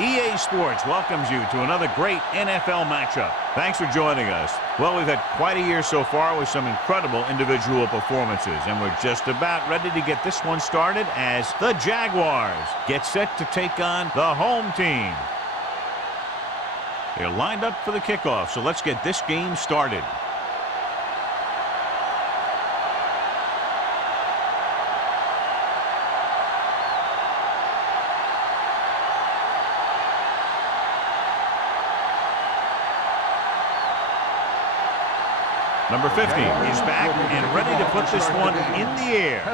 EA Sports welcomes you to another great NFL matchup. Thanks for joining us. Well, we've had quite a year so far with some incredible individual performances, and we're just about ready to get this one started as the Jaguars get set to take on the home team. They're lined up for the kickoff, so let's get this game started. Number 50 is back and ready to put this one in the air.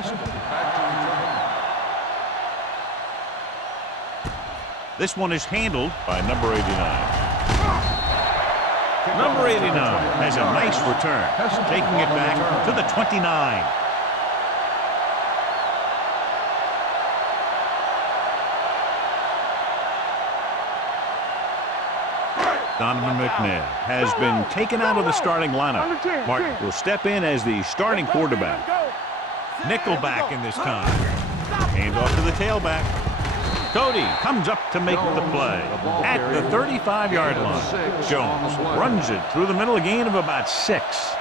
This one is handled by number 89. Number 89 has a nice return, taking it back to the 29. Donovan McNabb has been taken out of the starting lineup. Martin will step in as the starting quarterback. Nickelback in this time. Hand off to the tailback. Cody comes up to make the play at the 35-yard line. Jones runs it through the middle, a gain of about 6.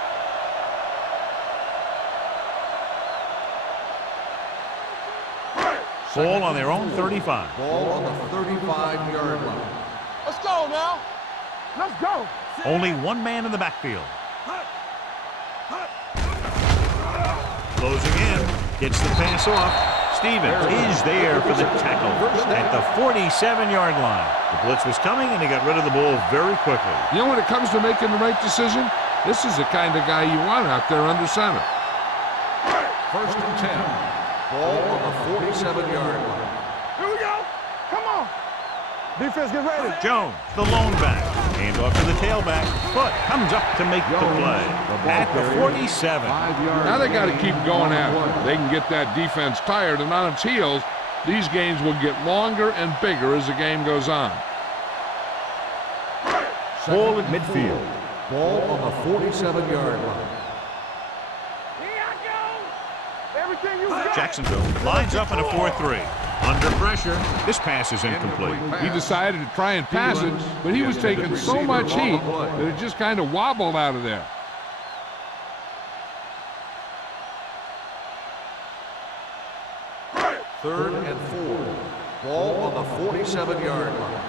Ball on their own 35. Ball on the 35-yard line. Let's go now. Let's go. Only one man in the backfield. Closing in. Gets the pass off. Stevens is there for the tackle at the 47-yard line. The blitz was coming, and he got rid of the ball very quickly. You know, when it comes to making the right decision, this is the kind of guy you want out there under center. First and 10. Ball on the 47-yard line. Here we go. Come on. Defense, get ready. Jones, the lone back. Hand off to the tailback. Foot comes up to make the play at the 47. Now they got to keep going at it. They can get that defense tired and on its heels. These games will get longer and bigger as the game goes on. Ball at midfield. Ball on the 47-yard line. Here I go. Everything you got. Jacksonville lines up in a 4-3. Under pressure, this pass is incomplete. He decided to try and pass it, but he was taking so much heat that it just kind of wobbled out of there. Third and 4. Ball on the 47-yard line.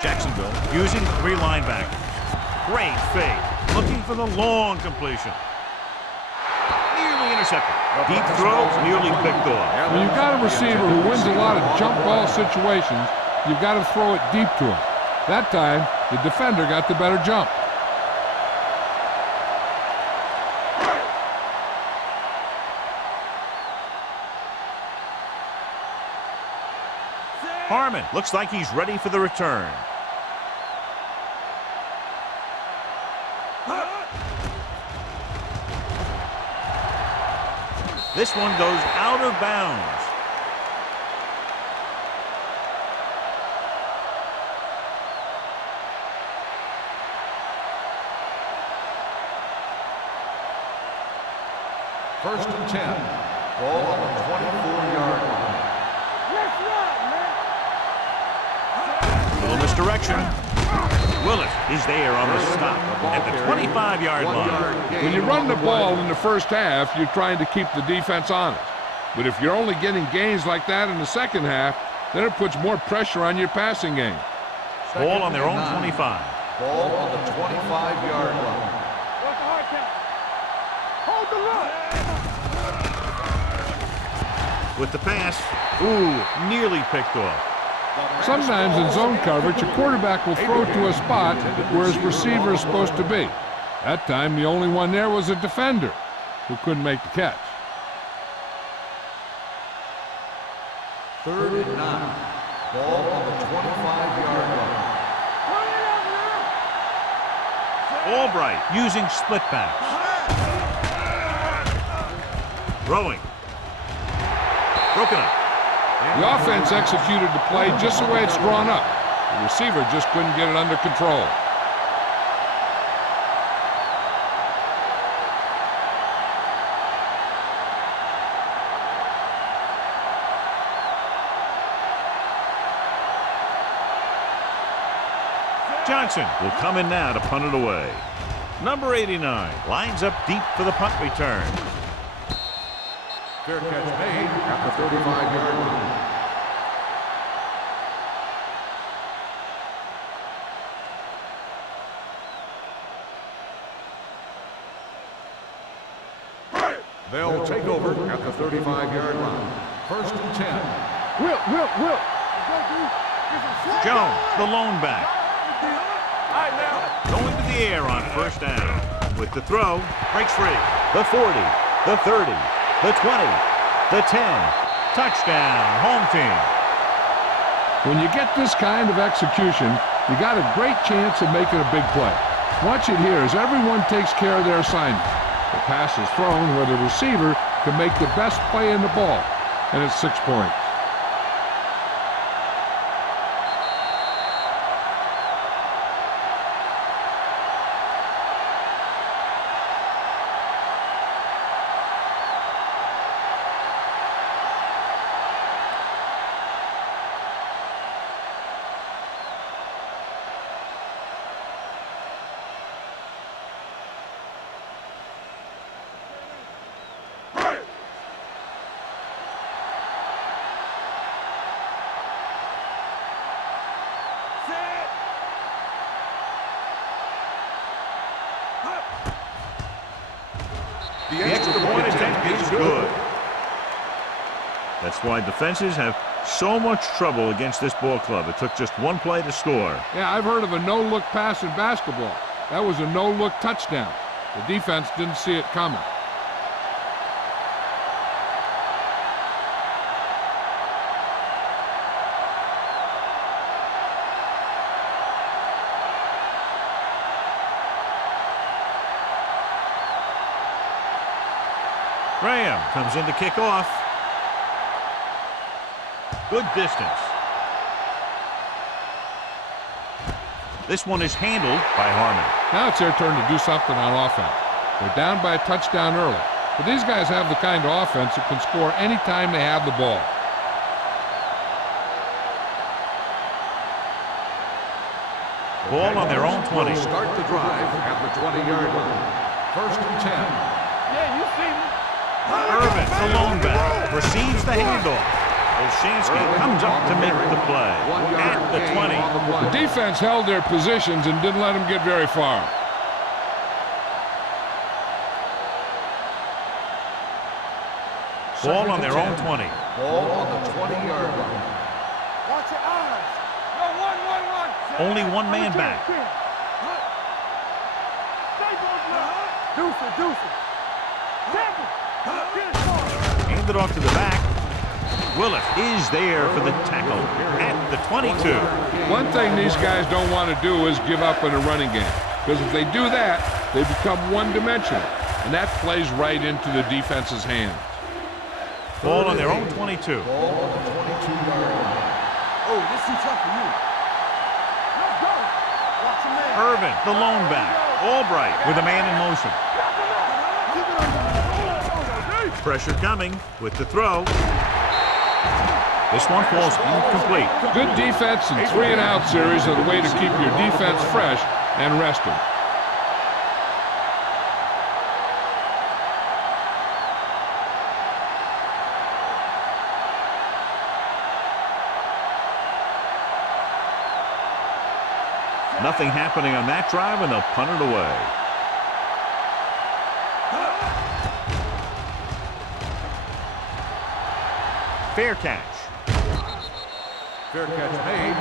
Jacksonville using 3 linebackers. Great fake. Looking for the long completion. Nearly intercepted. Deep throw, nearly picked off. When you've got a receiver who wins a lot of jump ball situations, you've got to throw it deep to him. That time, the defender got the better jump. Harmon looks like he's ready for the return. This one goes out of bounds. First and 10. Ball on the 24-yard line. Let's run, man. Little misdirection. Willis is there on the stop at the 25-yard line. When you run the ball in the first half, you're trying to keep the defense honest. But if you're only getting gains like that in the second half, then it puts more pressure on your passing game. Ball on their own 25. Ball on the 25-yard line. What's the hard count? Hold the look. With the pass, nearly picked off. Sometimes in zone coverage, a quarterback will throw to a spot where his receiver is supposed to be. That time, the only one there was a defender who couldn't make the catch. Third and 9. Ball on the 25-yard line. Albright using split backs. Throwing. Broken up. The offense executed the play just the way it's drawn up. The receiver just couldn't get it under control. Johnson will come in now to punt it away. Number 89 lines up deep for the punt return. Fair catch made at the 35-yard line. They'll take over at the 35-yard line. First and 10. Will. Jones, the lone back. Going to the air on first down. With the throw, breaks free. The 40, the 30, the 20, the 10. Touchdown, home team. When you get this kind of execution, you got a great chance of making a big play. Watch it here as everyone takes care of their assignment. The pass is thrown where the receiver can make the best play in the ball, and it's 6 points. The extra point attempt is good. That's why defenses have so much trouble against this ball club. It took just one play to score. Yeah, I've heard of a no-look pass in basketball. That was a no-look touchdown. The defense didn't see it coming. Graham comes in to kick off. Good distance. This one is handled by Harmon. Now it's their turn to do something on offense. They're down by a touchdown early. But these guys have the kind of offense that can score anytime they have the ball. Ball on their own 20. Start the drive at the 20-yard line. First and 10. Yeah, you see me. Irvin, the lone back, receives the handoff. Olshansky comes up to make the play at the 20. The defense held their positions and didn't let them get very far. Ball on their own 20. Ball on the 20-yard line. Watch your eyes. Yo, one. Only one man back. Deuce. Handed off to the back. Willis is there for the tackle at the 22. One thing these guys don't want to do is give up in a running game. Because if they do that, they become one-dimensional. And that plays right into the defense's hands. Ball on their own 22. Ball on the 22-yard line. Oh, this is tough for you. Let's go. Watch your man. Irvin, the lone back. Albright with a man in motion. Pressure coming with the throw. This one falls incomplete. Good defense and 3-and-out series are the way to keep your defense fresh and rested. Nothing happening on that drive, and they'll punt it away. Fair catch. Fair catch made.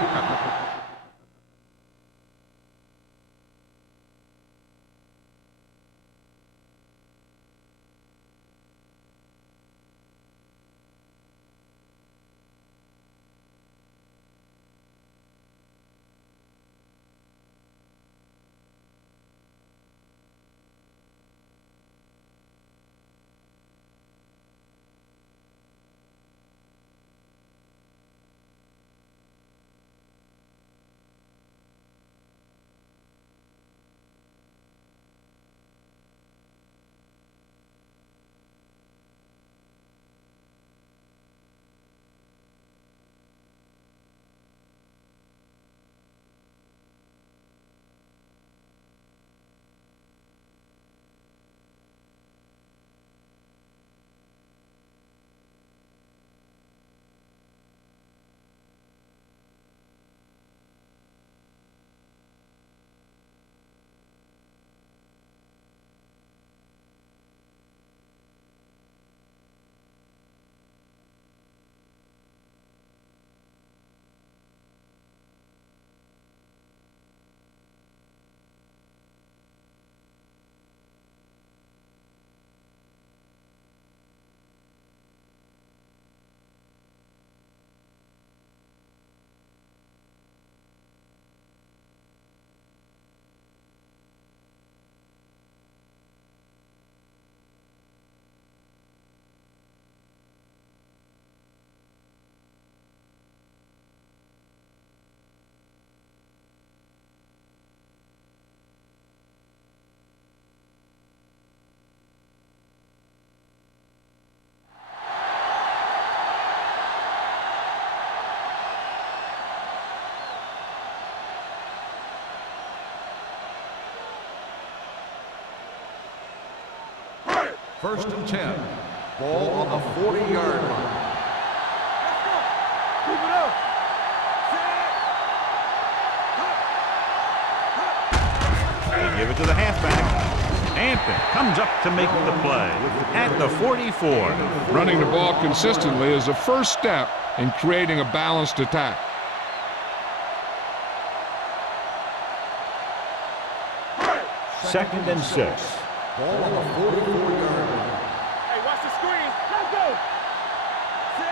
First and 10. Ball on the 40-yard line. Keep it up. They give it to the halfback. Hampton comes up to make the play at the 44. Running the ball consistently is the first step in creating a balanced attack. Second and 6. Ball on the 44-yard line. Hey, watch the screen. Let's go.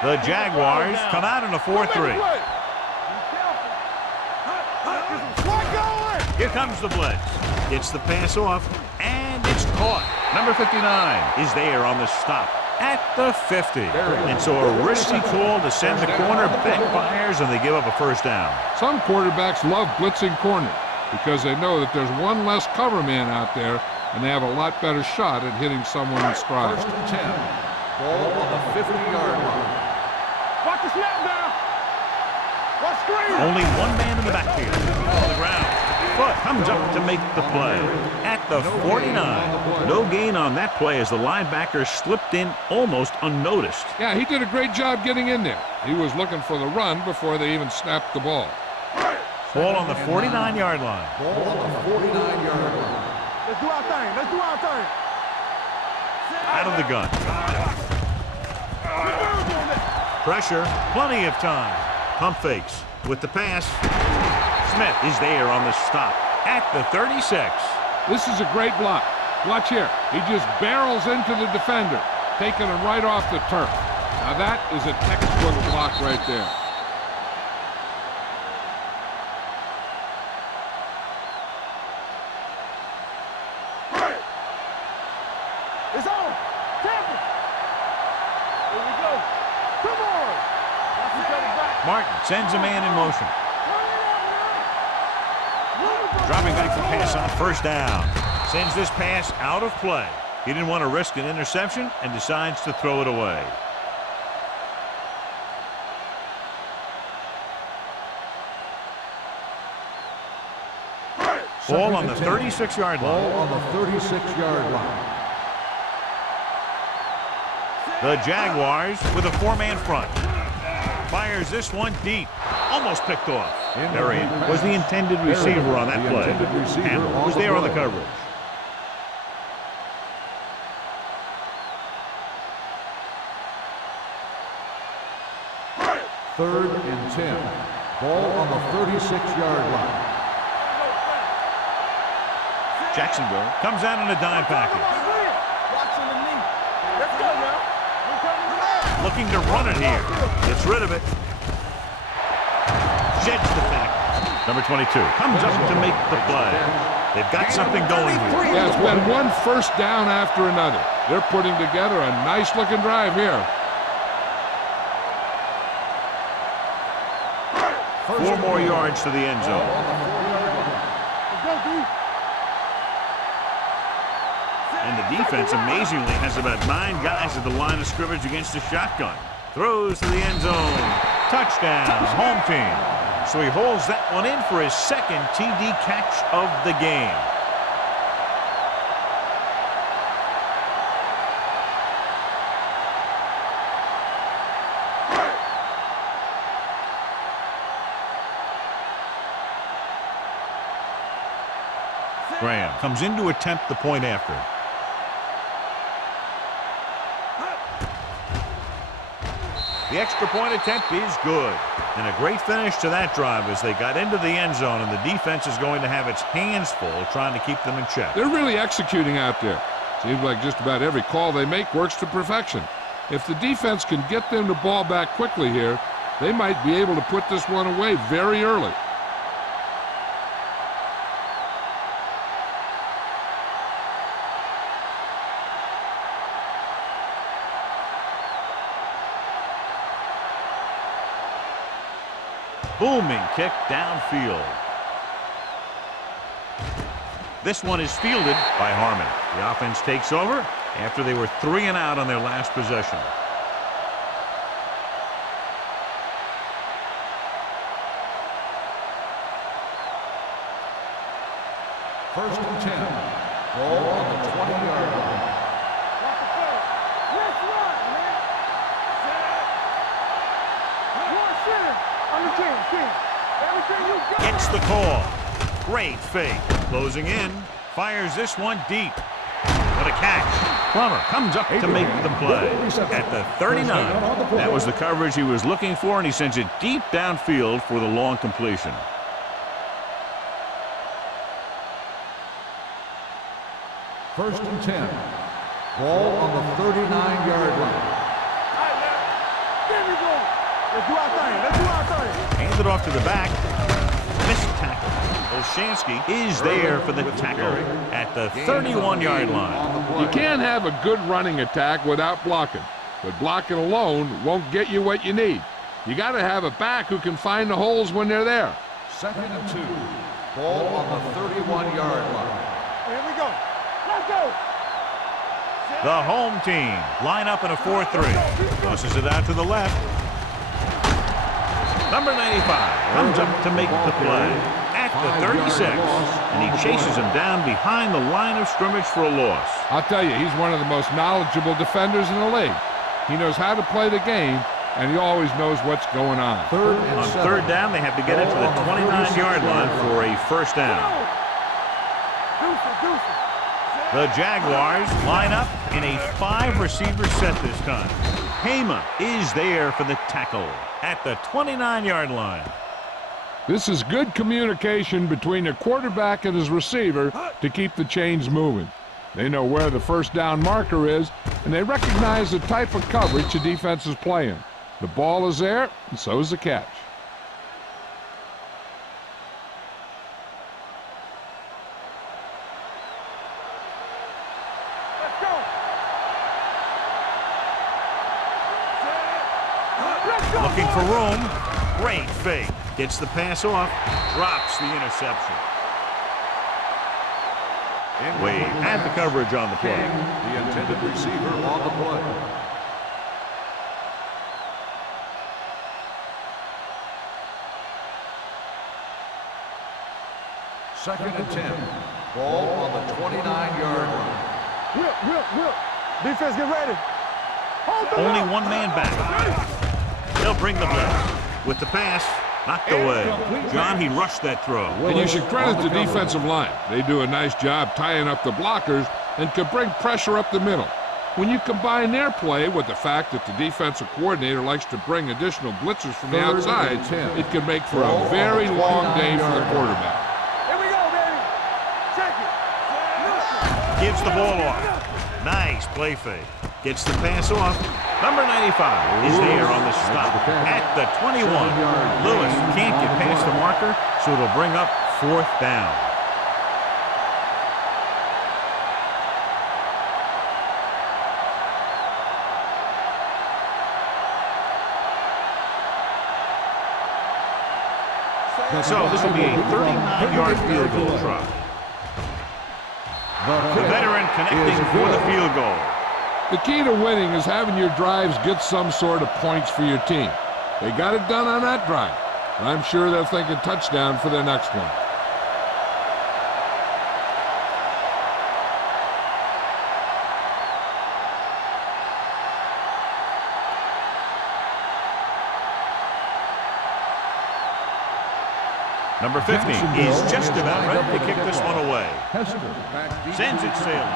The Jaguars come out in a 4-3. Here comes the blitz. Gets the pass off, and it's caught. Number 59 is there on the stop at the 50. And so a risky call to send the corner backfires, and they give up a first down. Some quarterbacks love blitzing corners because they know that there's one less cover man out there, and they have a lot better shot at hitting someone in stride. First and 10. Ball on the 50-yard line. Watch the snap now. Watch screen. Only one man in the backfield on the ground. But comes up to make the play at the 49. No gain on that play as the linebacker slipped in almost unnoticed. Yeah, he did a great job getting in there. He was looking for the run before they even snapped the ball. Ball on the 49-yard line. Ball on the 49-yard line. Let's do our thing. Let's do our thing. Out of the gun. Pressure, plenty of time. Pump fakes with the pass. Smith is there on the stop at the 36. This is a great block. Watch here. He just barrels into the defender, taking him right off the turf. Now that is a textbook block right there. It's on. Tackle. Here we go. Come on. Watch each other back. Martin sends a man in motion. Dropping back the pass on first down. Sends this pass out of play. He didn't want to risk an interception and decides to throw it away. Ball on the 36-yard line. Ball on the 36-yard line. The Jaguars with a four-man front. Fires this one deep. Almost picked off. Berrien was the intended receiver on that play. Hammer was there on the coverage. Third and 10. Ball on the 36-yard line. Jacksonville comes out in a dime package. Watch underneath. Let's go now. Looking to run it here. Gets rid of it. Sheds the tackle. Number 22 comes up to make the play. They've got something going here. Yeah, it's been one first down after another. They're putting together a nice-looking drive here. 4 more yards to the end zone. Let's go, D. And the defense amazingly has about 9 guys at the line of scrimmage against the shotgun. Throws to the end zone. Touchdown, home team. So he holds that one in for his second TD catch of the game. Graham comes in to attempt the point after. The extra point attempt is good. And a great finish to that drive as they got into the end zone, and the defense is going to have its hands full trying to keep them in check. They're really executing out there. Seems like just about every call they make works to perfection. If the defense can get them the ball back quickly here, they might be able to put this one away very early. Booming kick downfield. This one is fielded by Harmon. The offense takes over after they were 3 and out on their last possession. First and 10. Ball on the 20-yard line. Under 10. Everything you got. Gets the call. Great fake. Closing in. Fires this one deep. What a catch. Plummer comes up to make the play. At the 39. That was the coverage he was looking for, and he sends it deep downfield for the long completion. First and 10. Ball on the 39-yard line. There we go. Let's do our thing. Hands it off to the back. Missed tackle. Olshansky is there for the tackle at the 31-yard line. You can't have a good running attack without blocking, but blocking alone won't get you what you need. You got to have a back who can find the holes when they're there. Second and 2. Ball on the 31-yard line. Here we go. Let's go. The home team line up in a 4-3. Tosses it out to the left. Number 95 comes up to make the play at the 36, and he chases him down behind the line of scrimmage for a loss. I'll tell you, he's one of the most knowledgeable defenders in the league. He knows how to play the game, and he always knows what's going on. On third down, they have to get it to the 29-yard line for a first down. The Jaguars line up in a 5-receiver set this time. Hema is there for the tackle at the 29-yard line. This is good communication between the quarterback and his receiver to keep the chains moving. They know where the first down marker is, and they recognize the type of coverage the defense is playing. The ball is there, and so is the catch. Looking for room. Great fake. Gets the pass off. Drops the interception. Wade had the coverage on the play. The intended receiver on the play. Second and 10. Ball on the 29-yard line. Whip. Defense, get ready. Only one man back. They'll bring the blitz. With the pass, knocked away. John, he rushed that throw. And you should credit the defensive line. They do a nice job tying up the blockers and can bring pressure up the middle. When you combine their play with the fact that the defensive coordinator likes to bring additional blitzers from the outside, it can make for a very long day for the quarterback. Here we go, baby. Check it. Gives the ball off. Nice play fake. Gets the pass off. Number 95 is there on the stop at the 21. Lewis can't get past the marker, so it'll bring up fourth down. So this will be a 39-yard field goal try. The veteran connecting for the field goal. The key to winning is having your drives get some sort of points for your team. They got it done on that drive, and I'm sure they're thinking touchdown for their next one. Number 50 is just about ready to kick this one away. Sends it sailing.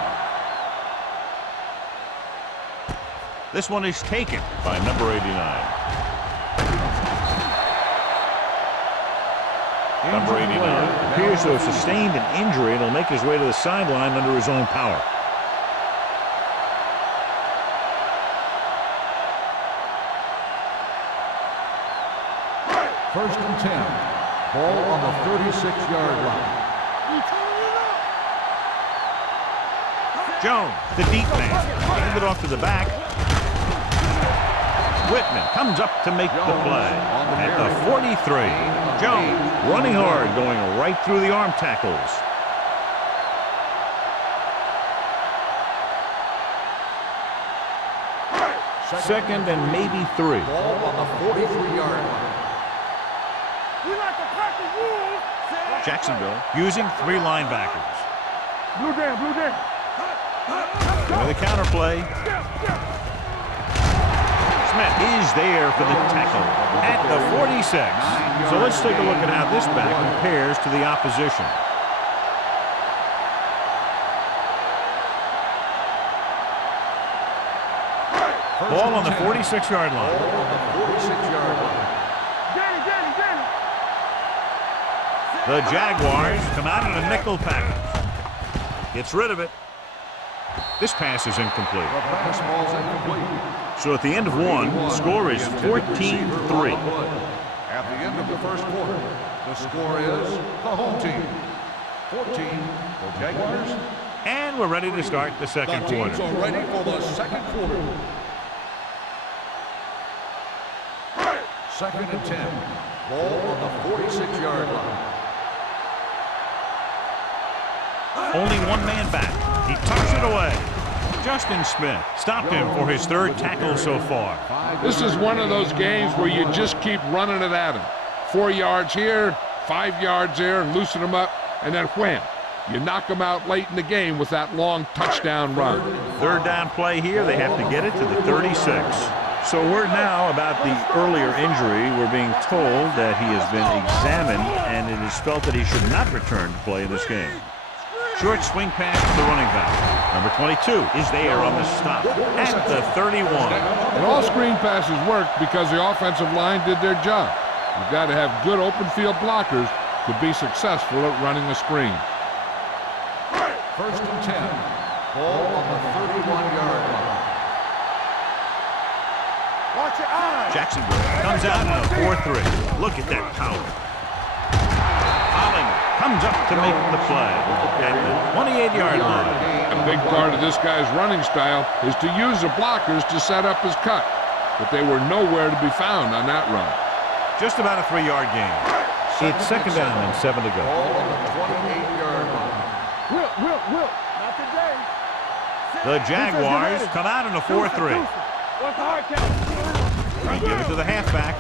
This one is taken by number 89. Number 89 appears to have sustained an injury and will make his way to the sideline under his own power. First and 10. Ball on the 36-yard line. Jones, the deep man, handed off to the back. Whitman comes up to make the play at the 43. Jones running hard, going right through the arm tackles. Second and maybe 3. Ball on the 43-yard line. Jacksonville using 3 linebackers. Blue down. With a counter play. Smith is there for the tackle at the 46. So let's take a look at how this back compares to the opposition. Ball on the 46-yard line. Ball on the 46-yard line. The Jaguars come out in a nickel package. Gets rid of it. This pass is incomplete. The pass ball's incomplete. So at the end of one, the score is 14-3. At the end of the first quarter, the score is the home team 14, the Jaguars. And we're ready to start the second The quarter. teams are ready for the second quarter. Second and 10. Ball on the 46-yard line. Only one man back. He tucks it away. Justin Smith stopped him for his third tackle so far. This is one of those games where you just keep running it at him. 4 yards here, 5 yards there, and loosen him up, and then wham. You knock them out late in the game with that long touchdown run. Third down play here. They have to get it to the 36. So word now about the earlier injury. We're being told that he has been examined, and it is felt that he should not return to play in this game. Short swing pass to the running back. Number 22 is there on the stop at the 31. And all screen passes worked because the offensive line did their job. You've got to have good open field blockers to be successful at running a screen. First and 10. Ball on the 31-yard line. Watch your eyes. Jacksonville comes out in a 4-3. Look at that power. Holling comes up to make the play at the 28-yard line. A big part of this guy's running style is to use the blockers to set up his cut. But they were nowhere to be found on that run. Just about a 3-yard gain. It's second down and 7 to go. Ball on the 28-yard line. Will. Not today. The Jaguars come out in a 4-3. What's the hard count? They give it to the halfback.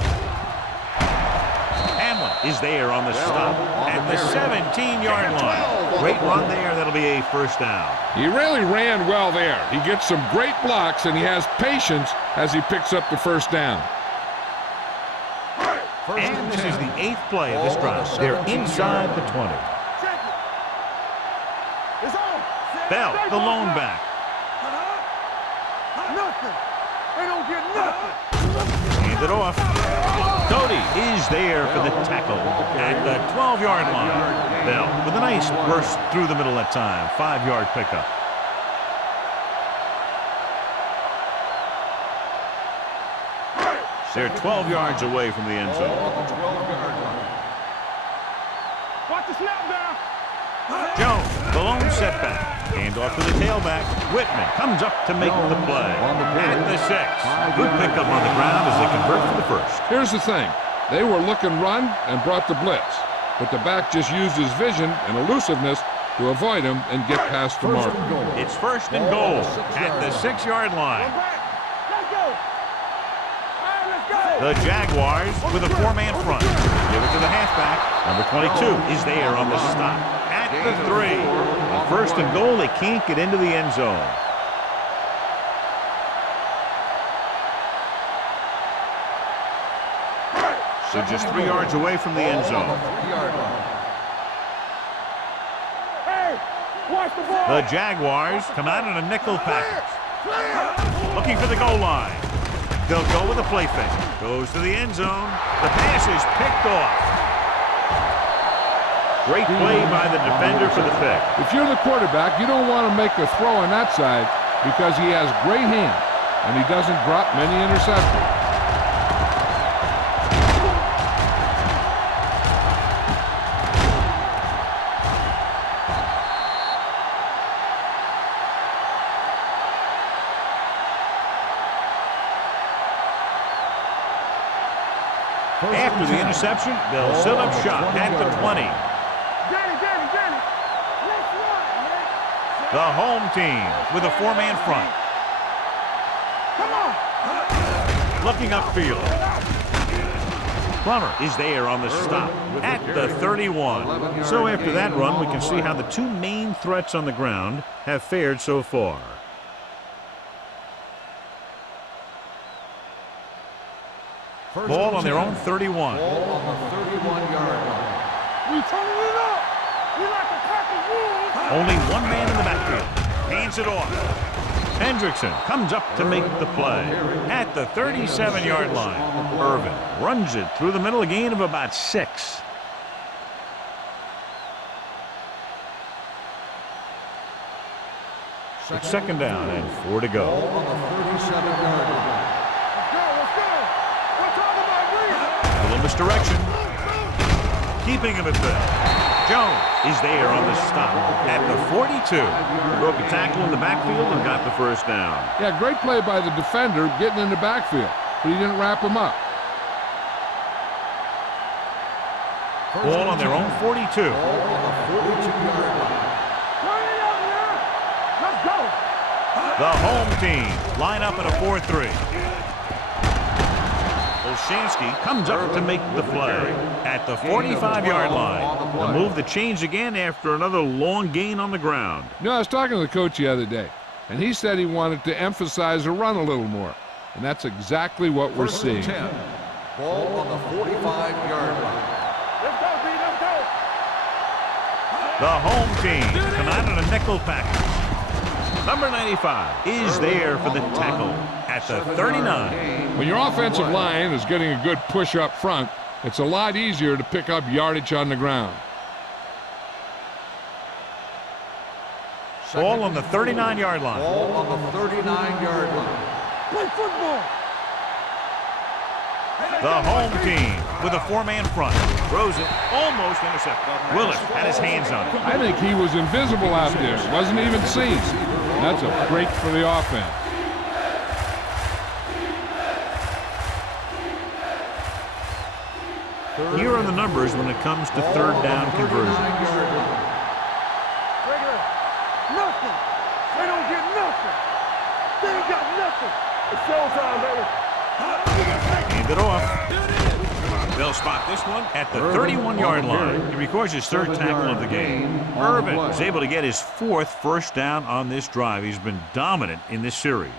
Hamlin is there on the stop at the 17-yard line. Great run there. That'll be a first down. He really ran well there. He gets some great blocks, and he has patience as he picks up the first down. And this is the 8th play of this drive. They're inside the 20. It's on. Bell, the lone back. Nothing. They don't get nothing. Hand it off. Doty is there for the tackle at the 12-yard line. Bell with a nice burst through the middle that time. 5-yard pickup. They're 12 yards away from the end zone. Watch the snap down. Jones, the lone setback. Hand off to the tailback. Whitman comes up to make the play at the 6. Good pickup on the ground as they convert for the first. Here's the thing. They were looking run and brought the blitz. But the back just used his vision and elusiveness to avoid him and get past the mark. It's first and goal at the 6-yard line. Let's go. All right, let's go. The Jaguars with a 4-man front. Give it to the halfback. Number 22 is there on the stop at the 3. On first and goal, they can't get into the end zone. So just 3 yards away from the end zone. Hey, watch the ball. The Jaguars come out in a nickel package. Looking for the goal line. They'll go with a play fake. Goes to the end zone. The pass is picked off. Great play by the defender for the pick. If you're the quarterback, you don't want to make a throw on that side because he has great hands and he doesn't drop many interceptions. After the interception, they'll set up shop at the 20. Danny. Let's run, man. The home team with a 4-man front. Come on. Looking upfield. Plummer is there on the stop at the 31. So after that run, we can see how the two main threats on the ground have fared so far. Ball on their own 31. Ball on the 31-yard line. We turning it up. We like a pack of wolves. Only one man in the backfield. Hands it off. Hendrickson comes up to make the play at the 37-yard line. Irvin runs it through the middle, a gain of about 6. It's second down and 4 to go. Ball on the 37-yard line. Let's go. We're talking about Reed. A little misdirection. Keeping him at bay. Jones is there on the stop at the 42. Broke a tackle in the backfield and got the first down. Yeah, great play by the defender getting in the backfield, but he didn't wrap him up. Ball on their own 42. Ball on the 42-yard line. Turn it up here. Let's go. The home team line up at a 4-3. Olshansky comes up to make the play at the 45-yard line. The move the change again after another long gain on the ground. You know, I was talking to the coach the other day, and he said he wanted to emphasize the run a little more, and that's exactly what we're First and seeing. 10. Ball on the 45-yard line. Let's go, B. Let's go. The home team come out in a nickel package. Number 95 is there for the tackle at the 39. When your offensive line is getting a good push up front, it's a lot easier to pick up yardage on the ground. Ball on the 39-yard line. Ball on the 39-yard line. Play football. The home team with a 4-man front. Throws it, almost intercepted. Willis had his hands on it. I think he was invisible out there. Wasn't even seen. That's a break for the offense. Here are the numbers when it comes to third down conversions. Regular. Nothing. They don't get nothing. They ain't got nothing. It's showtime, baby. Hand it off. They'll spot this one at the 31-yard line. He records his third tackle of the game. Irvin is able to get his 4th first down on this drive. He's been dominant in this series.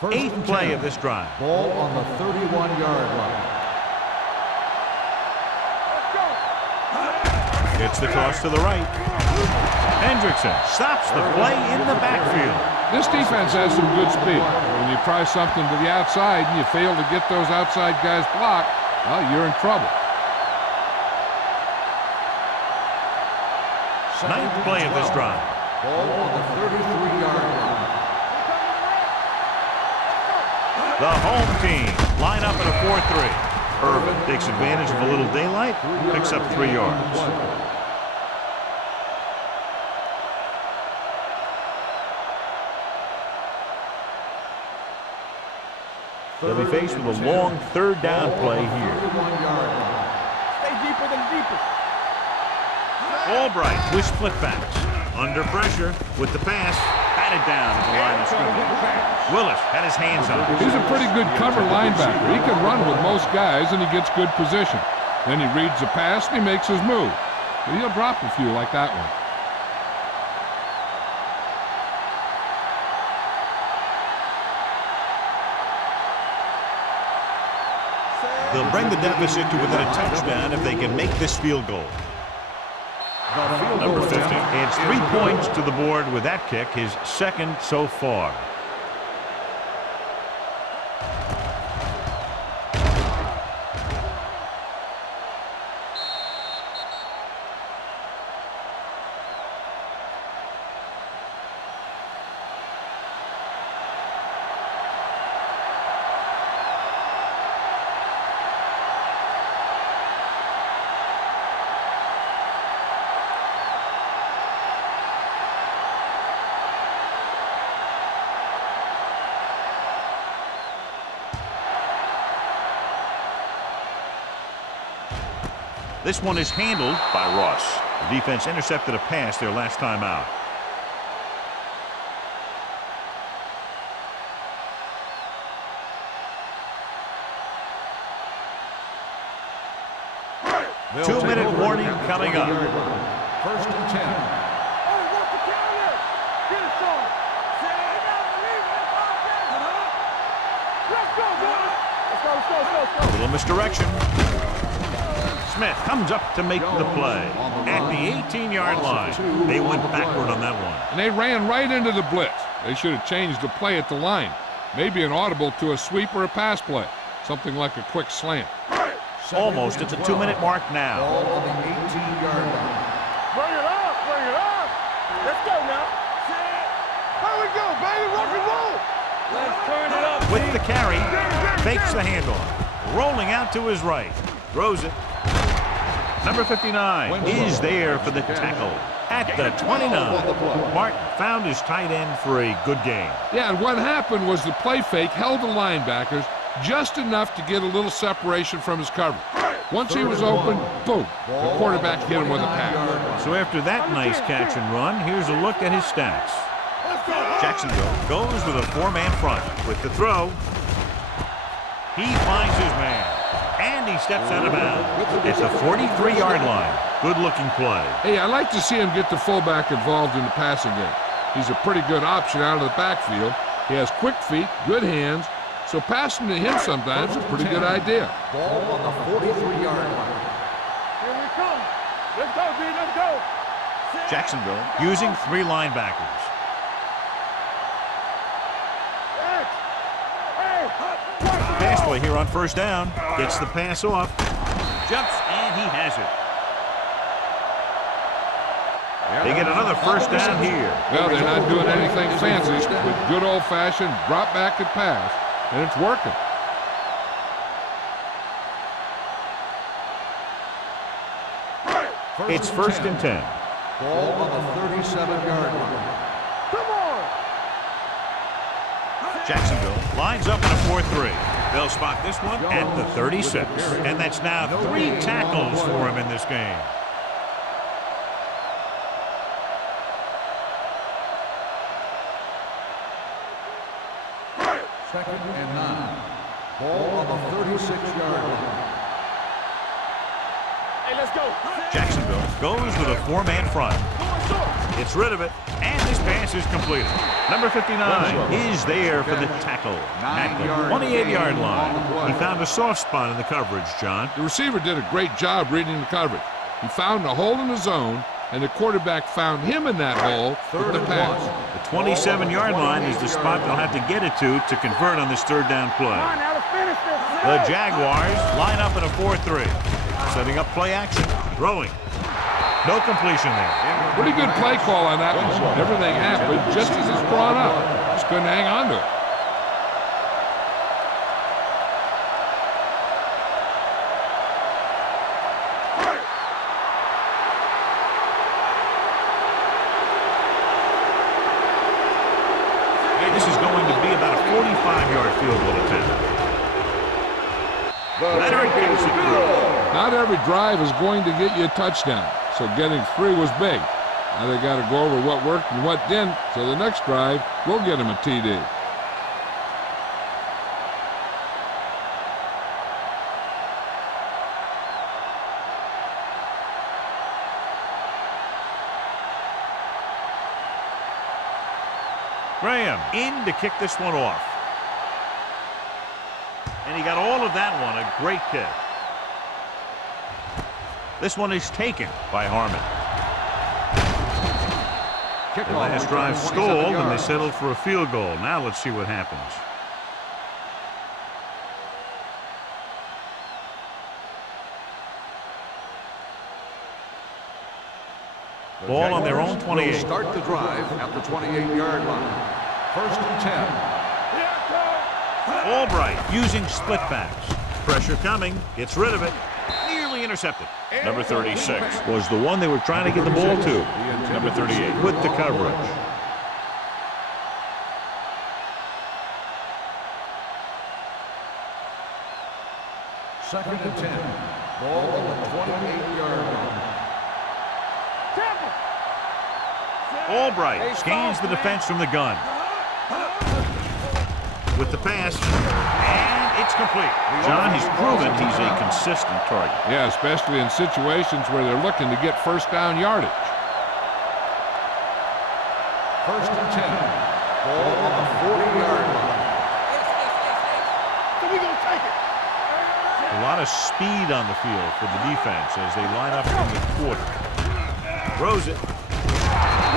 8th play of this drive. Ball on the 31-yard line. Gets the toss to the right. Hendrickson stops the play in the backfield. This defense has some good speed. When you try something to the outside and you fail to get those outside guys blocked, well, you're in trouble. 9th play of this drive. Ball on the 33-yard line. The home team line up at a 4-3. Irvin takes advantage of a little daylight, picks up 3 yards. They'll be faced with a long third down play here. Stay deeper than deepest. Albright with split backs. Under pressure with the pass. Batted down at the line of scrimmage. Willis had his hands on it. He's a pretty good cover linebacker. He can run with most guys, and he gets good position. Then he reads the pass, and he makes his move. But he'll drop a few like that one. They'll bring the deficit to within a touchdown if they can make this field goal. Number 50 adds 3 points to the board with that kick, his 2nd so far. This one is handled by Ross. The defense intercepted a pass their last time out. Two-minute warning coming up. First and 10. Oh, what's the counter? Get it, son. Let's go, boys. Let's go. A little misdirection. Smith comes up to make the play. At the 18-yard line, they went backward on that one. And they ran right into the blitz. They should have changed the play at the line. Maybe an audible to a sweep or a pass play. Something like a quick slant. Almost at the 2-minute mark now. Ball on the 18-yard line. Bring it up. Let's go now. Here we go, baby. Rock and roll. Let's turn it up. With the carry, fakes the handoff. Rolling out to his right. Throws it. Number 59 is there for the tackle at the 29. Martin found his tight end for a good game. Yeah, and what happened was the play fake held the linebackers just enough to get a little separation from his coverage. Once he was open, boom, the quarterback hit him with a pass. So after that nice catch and run, here's a look at his stats. Jacksonville goes with a 4-man front. With the throw, he finds his man, and he steps out of bounds. It's a 43-yard line. Good-looking play. Hey, I like to see him get the fullback involved in the passing game. He's a pretty good option out of the backfield. He has quick feet, good hands, so passing to him sometimes is a pretty good idea. Ball on the 43-yard line. Here we come. Let's go, B. Let's go. Jacksonville using 3 linebackers. Pass play here on first down. Gets the pass off. Jumps, and he has it. They get another first down here. Well, they're not doing anything fancy with good old-fashioned drop back and pass, and it's working. It's first and 10. Ball on the 37-yard line. Come on. Jacksonville lines up in a 4-3. They'll spot this one at the 36. And that's now 3 tackles for him in this game. Second and 9. Ball on the 36-yard line. Hey, let's go. Jacksonville goes with a 4-man front. Gets rid of it, and this pass is completed. Number 59 is there for the tackle at the 28-yard line. He found a soft spot in the coverage, John. The receiver did a great job reading the coverage. He found a hole in the zone, and the quarterback found him in that hole with the pass. The 27-yard line is the spot they'll have to get it to convert on this third down play. Come on now to finish this. The Jaguars line up in a 4-3. Setting up play action. Throwing. No completion there. Pretty good play call on that one. Everything happened just as it's brought up. Just couldn't hang on to it. This is going to be about a 45-yard field goal attempt. Leonard gets it through. Not every drive is going to get you a touchdown, so getting 3 was big. Now they got to go over what worked and what didn't, so the next drive will get him a TD. Graham in to kick this one off. And he got all of that one. A great kick. This one is taken by Harmon. The last drive stalled, and they settled for a field goal. Now let's see what happens. Ball on their own 28. Will start the drive at the 28-yard line. First and 10. Albright using split backs. Pressure coming. Gets rid of it. Nearly intercepted. Number 36 was the one they were trying to get the ball to. Number 38 with the coverage. Second and 10. Ball on the 28-yard line. Albright scans the defense from the gun. With the pass, and it's complete. John, he's proven he's a consistent target. Yeah, especially in situations where they're looking to get first down yardage. First and 10. Ball on the 40-yard line. A lot of speed on the field for the defense as they line up in the quarter. Throws it.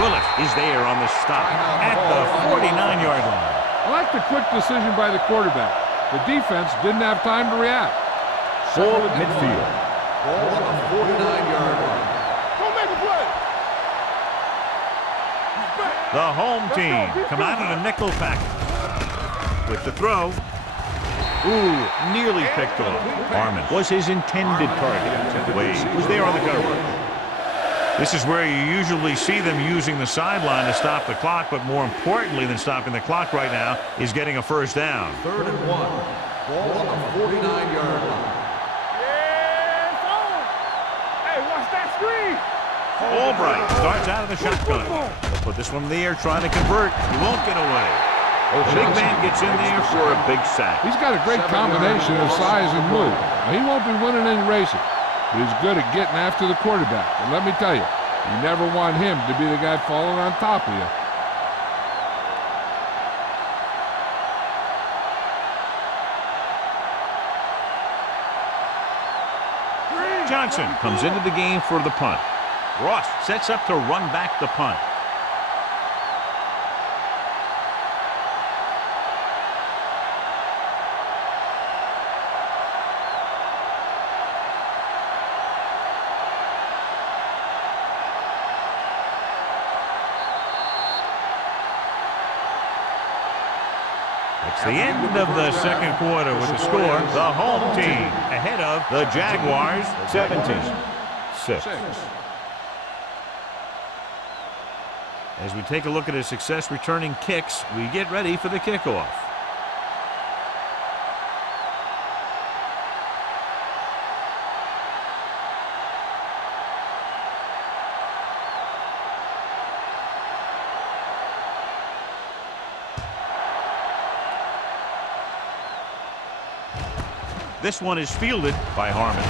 Willis is there on the stop at the 49-yard line. I like the quick decision by the quarterback. The defense didn't have time to react. Ball at midfield. Ball on the 49-yard line. Don't make a play. The home team come out in a nickel package. With the throw. Ooh, nearly picked off. Harmon was his intended target. Wade was there on the cover. This is where you usually see them using the sideline to stop the clock, but more importantly than stopping the clock right now is getting a first down. 3rd and 1. Ball on the 49-yard line. Yes, on. Hey, watch that screen. Albright starts out of the shotgun. They'll put this one in the air trying to convert. He won't get away. The big man gets in there for a big sack. He's got a great combination of size and move. Now, he won't be winning any races, but he's good at getting after the quarterback. And let me tell you, you never want him to be the guy falling on top of you. Johnson comes into the game for the punt. Ross sets up to run back the punt. It's the end of the second quarter with the score. The home team ahead of the Jaguars 17-6. As we take a look at his success returning kicks, we get ready for the kickoff. This one is fielded by Harmon.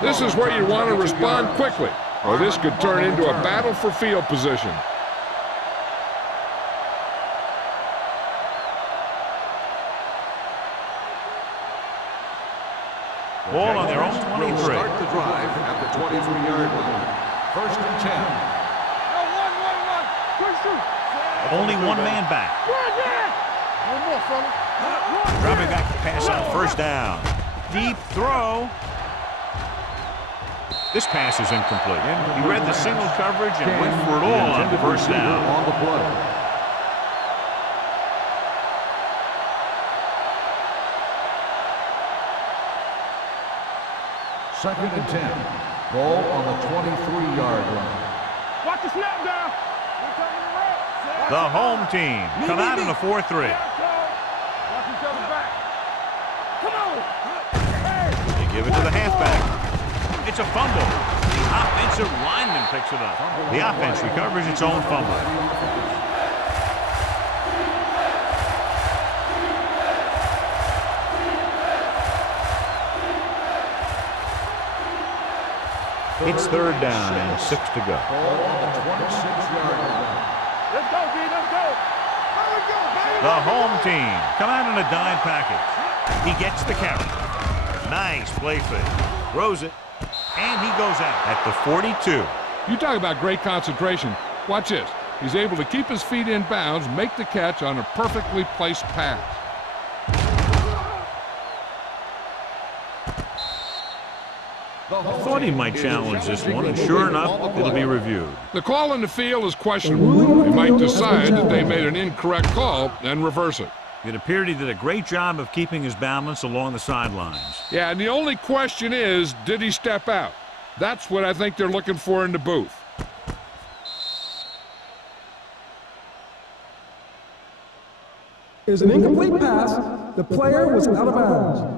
This is where you want to respond quickly, or this could turn into a battle for field position. Ball on their own 23. Start the drive at the 23-yard line. 1st and 10. Only one man back. One more, fella. Dropping back to pass on 1st down. Deep throw. This pass is incomplete. He read the single coverage and went for it all on 1st down. On the play. Second and 10. Ball on the 23-yard line. Watch the snap down. The home team come out in a 4-3. Watch each other back. Come on. Hey. They give it to the halfback. It's a fumble. The offensive lineman picks it up. The offense recovers its own fumble. It's 3rd down and 6 to go. Ball on the 26-yard line. Let's go, B. Let's go. There we go, baby. The home team come out in a dime package. He gets the carry. Nice play fake. Throws it. And he goes out at the 42. You talk about great concentration. Watch this. He's able to keep his feet in bounds, make the catch on a perfectly placed pass. I thought he might challenge this one, and sure enough, it'll be reviewed. The call in the field is questionable. They might decide that they made an incorrect call and reverse it. It appeared he did a great job of keeping his balance along the sidelines. Yeah, and the only question is, did he step out? That's what I think they're looking for in the booth. Is an incomplete pass. The player was out of bounds.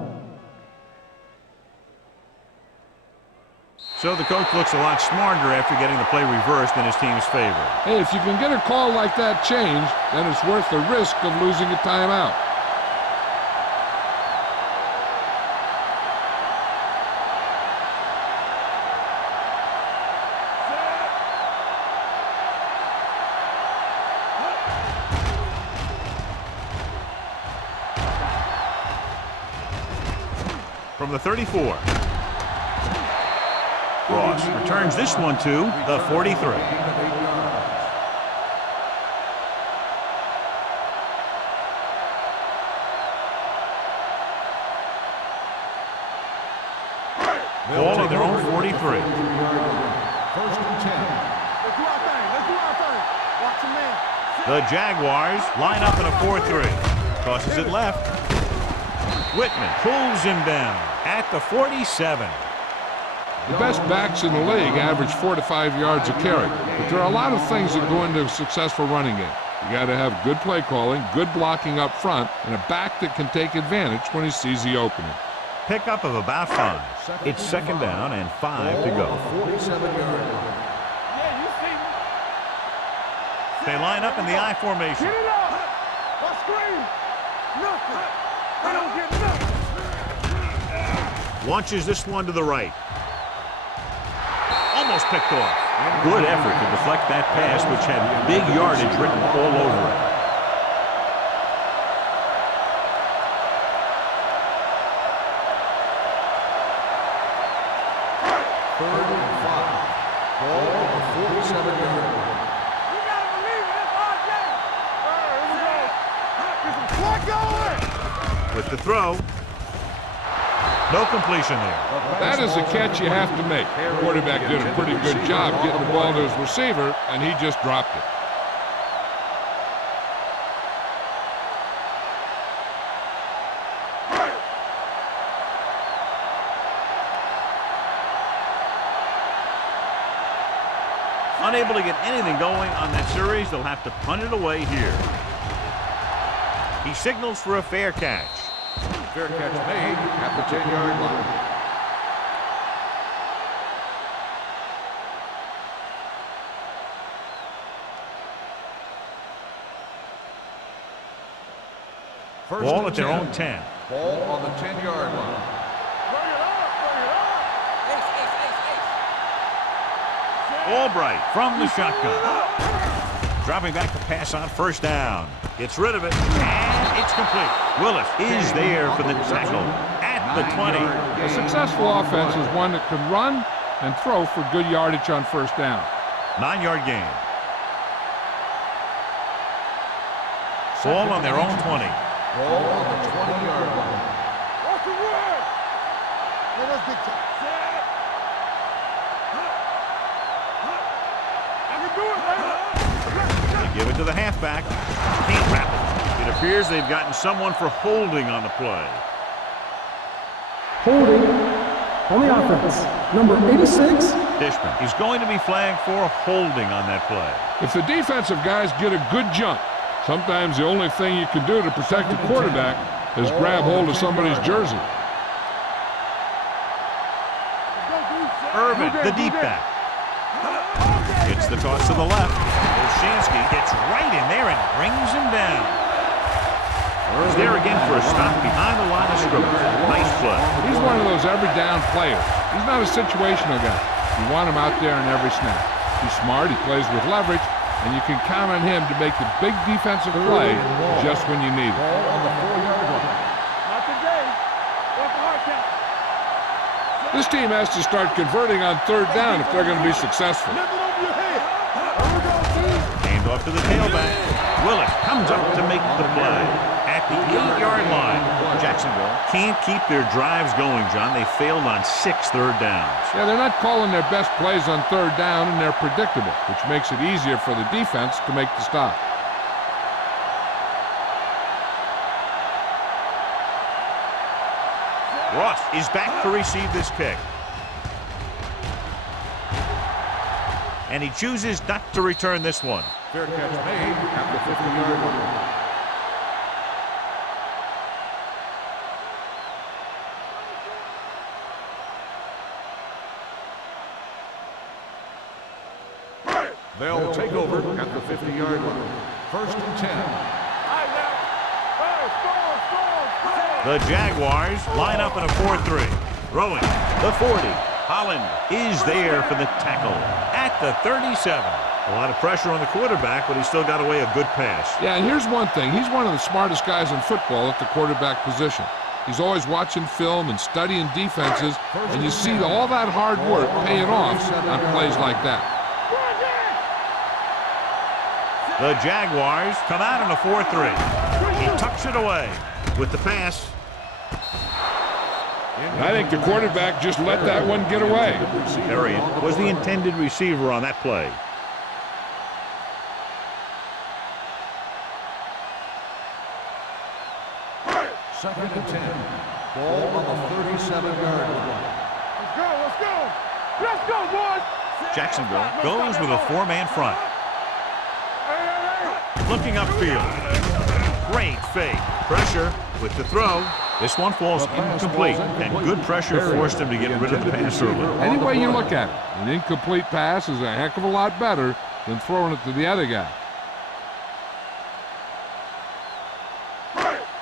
So the coach looks a lot smarter after getting the play reversed in his team's favor. Hey, if you can get a call like that changed, then it's worth the risk of losing a timeout. from the 34. Ross returns this one to the 43. Ball on their own 43. First and 10. Let's do our thing. Let's do our thing. Watch him, man. The Jaguars line up in a 4-3. Tosses it left. Whitman pulls him down at the 47. The best backs in the league average 4 to 5 yards a carry. But there are a lot of things that go into a successful running game. You got to have good play calling, good blocking up front, and a back that can take advantage when he sees the opening. Pickup of about 5. It's second down and 5 to go. 47-yard line. Yeah, you see me. They line up in the I formation. Get it up. What screen? Nothing. They don't get nothing. Launches this one to the right. Almost picked off. Good effort to deflect that pass, which had big yardage written all over it. Third and 5. Ball on the 47-yard line. You gotta believe it. It's our game. All right, here we go. Get some sweat going. With the throw. No completion there. That is a catch you have to make. The quarterback did a pretty good job getting the ball to his receiver, and he just dropped it. Unable to get anything going on that series, they'll have to punt it away here. He signals for a fair catch. Fair catch made at the 10-yard line. First Ball and at their 10. own 10. Ball on the 10-yard line. Bring it up. Bring it up. Albright from the shotgun. Dropping back to pass on first down. Gets rid of it, and it's complete. Willis is there for the tackle at the 20. A successful offense is one that can run and throw for good yardage on first down. 9-yard gain. Ball on their own 20. Ball on the 20-yard line. What's the word? Let us get to it. I can do it, man. They give it to the halfback. Can't wrap it. It appears they've gotten someone for holding on the play. Holding on the offense. Number 86. Dishman. He's going to be flagged for holding on that play. If the defensive guys get a good jump, sometimes the only thing you can do to protect the quarterback is grab hold of somebody's jersey. Irvin, the deep back. It's the toss to the left. Olshansky gets right in there and brings him down. He's there again for a stop behind the line of scrimmage. Nice play. He's one of those every down players. He's not a situational guy. You want him out there in every snap. He's smart, he plays with leverage, and you can count on him to make the big defensive play just when you need it. Ball on the 4-yard line. Not today. What's the hard count? This team has to start converting on third down if they're going to be successful. Lift it over your head. Here we go, team. Hand off to the tailback. Willis comes up to make the play at the 8-yard line. Jacksonville can't keep their drives going, John. They failed on 6 third downs. Yeah, they're not calling their best plays on third down, and they're predictable, which makes it easier for the defense to make the stop. Ross is back to receive this kick. And he chooses not to return this one. Fair catch made at the 50-yard line. They'll take over at the 50-yard line. First and 10. The Jaguars line up in a 4-3. Throwing the 40. Holland is there for the tackle at the 37. A lot of pressure on the quarterback, but he still got away a good pass. Yeah, and here's one thing. He's one of the smartest guys in football at the quarterback position. He's always watching film and studying defenses, and you see all that hard work paying off on plays like that. The Jaguars come out in a 4-3. He tucks it away with the pass. I think the quarterback just let that one get away. Elliott was the intended receiver on that play. Second and 10. Ball on the 37-yard line. Let's go, let's go. Let's go, boys. Jacksonville goes with a 4-man front. Looking upfield. Great fake. Pressure with the throw. This one falls incomplete, and good pressure forced him to get rid of the pass early. Any way you look at it, an incomplete pass is a heck of a lot better than throwing it to the other guy.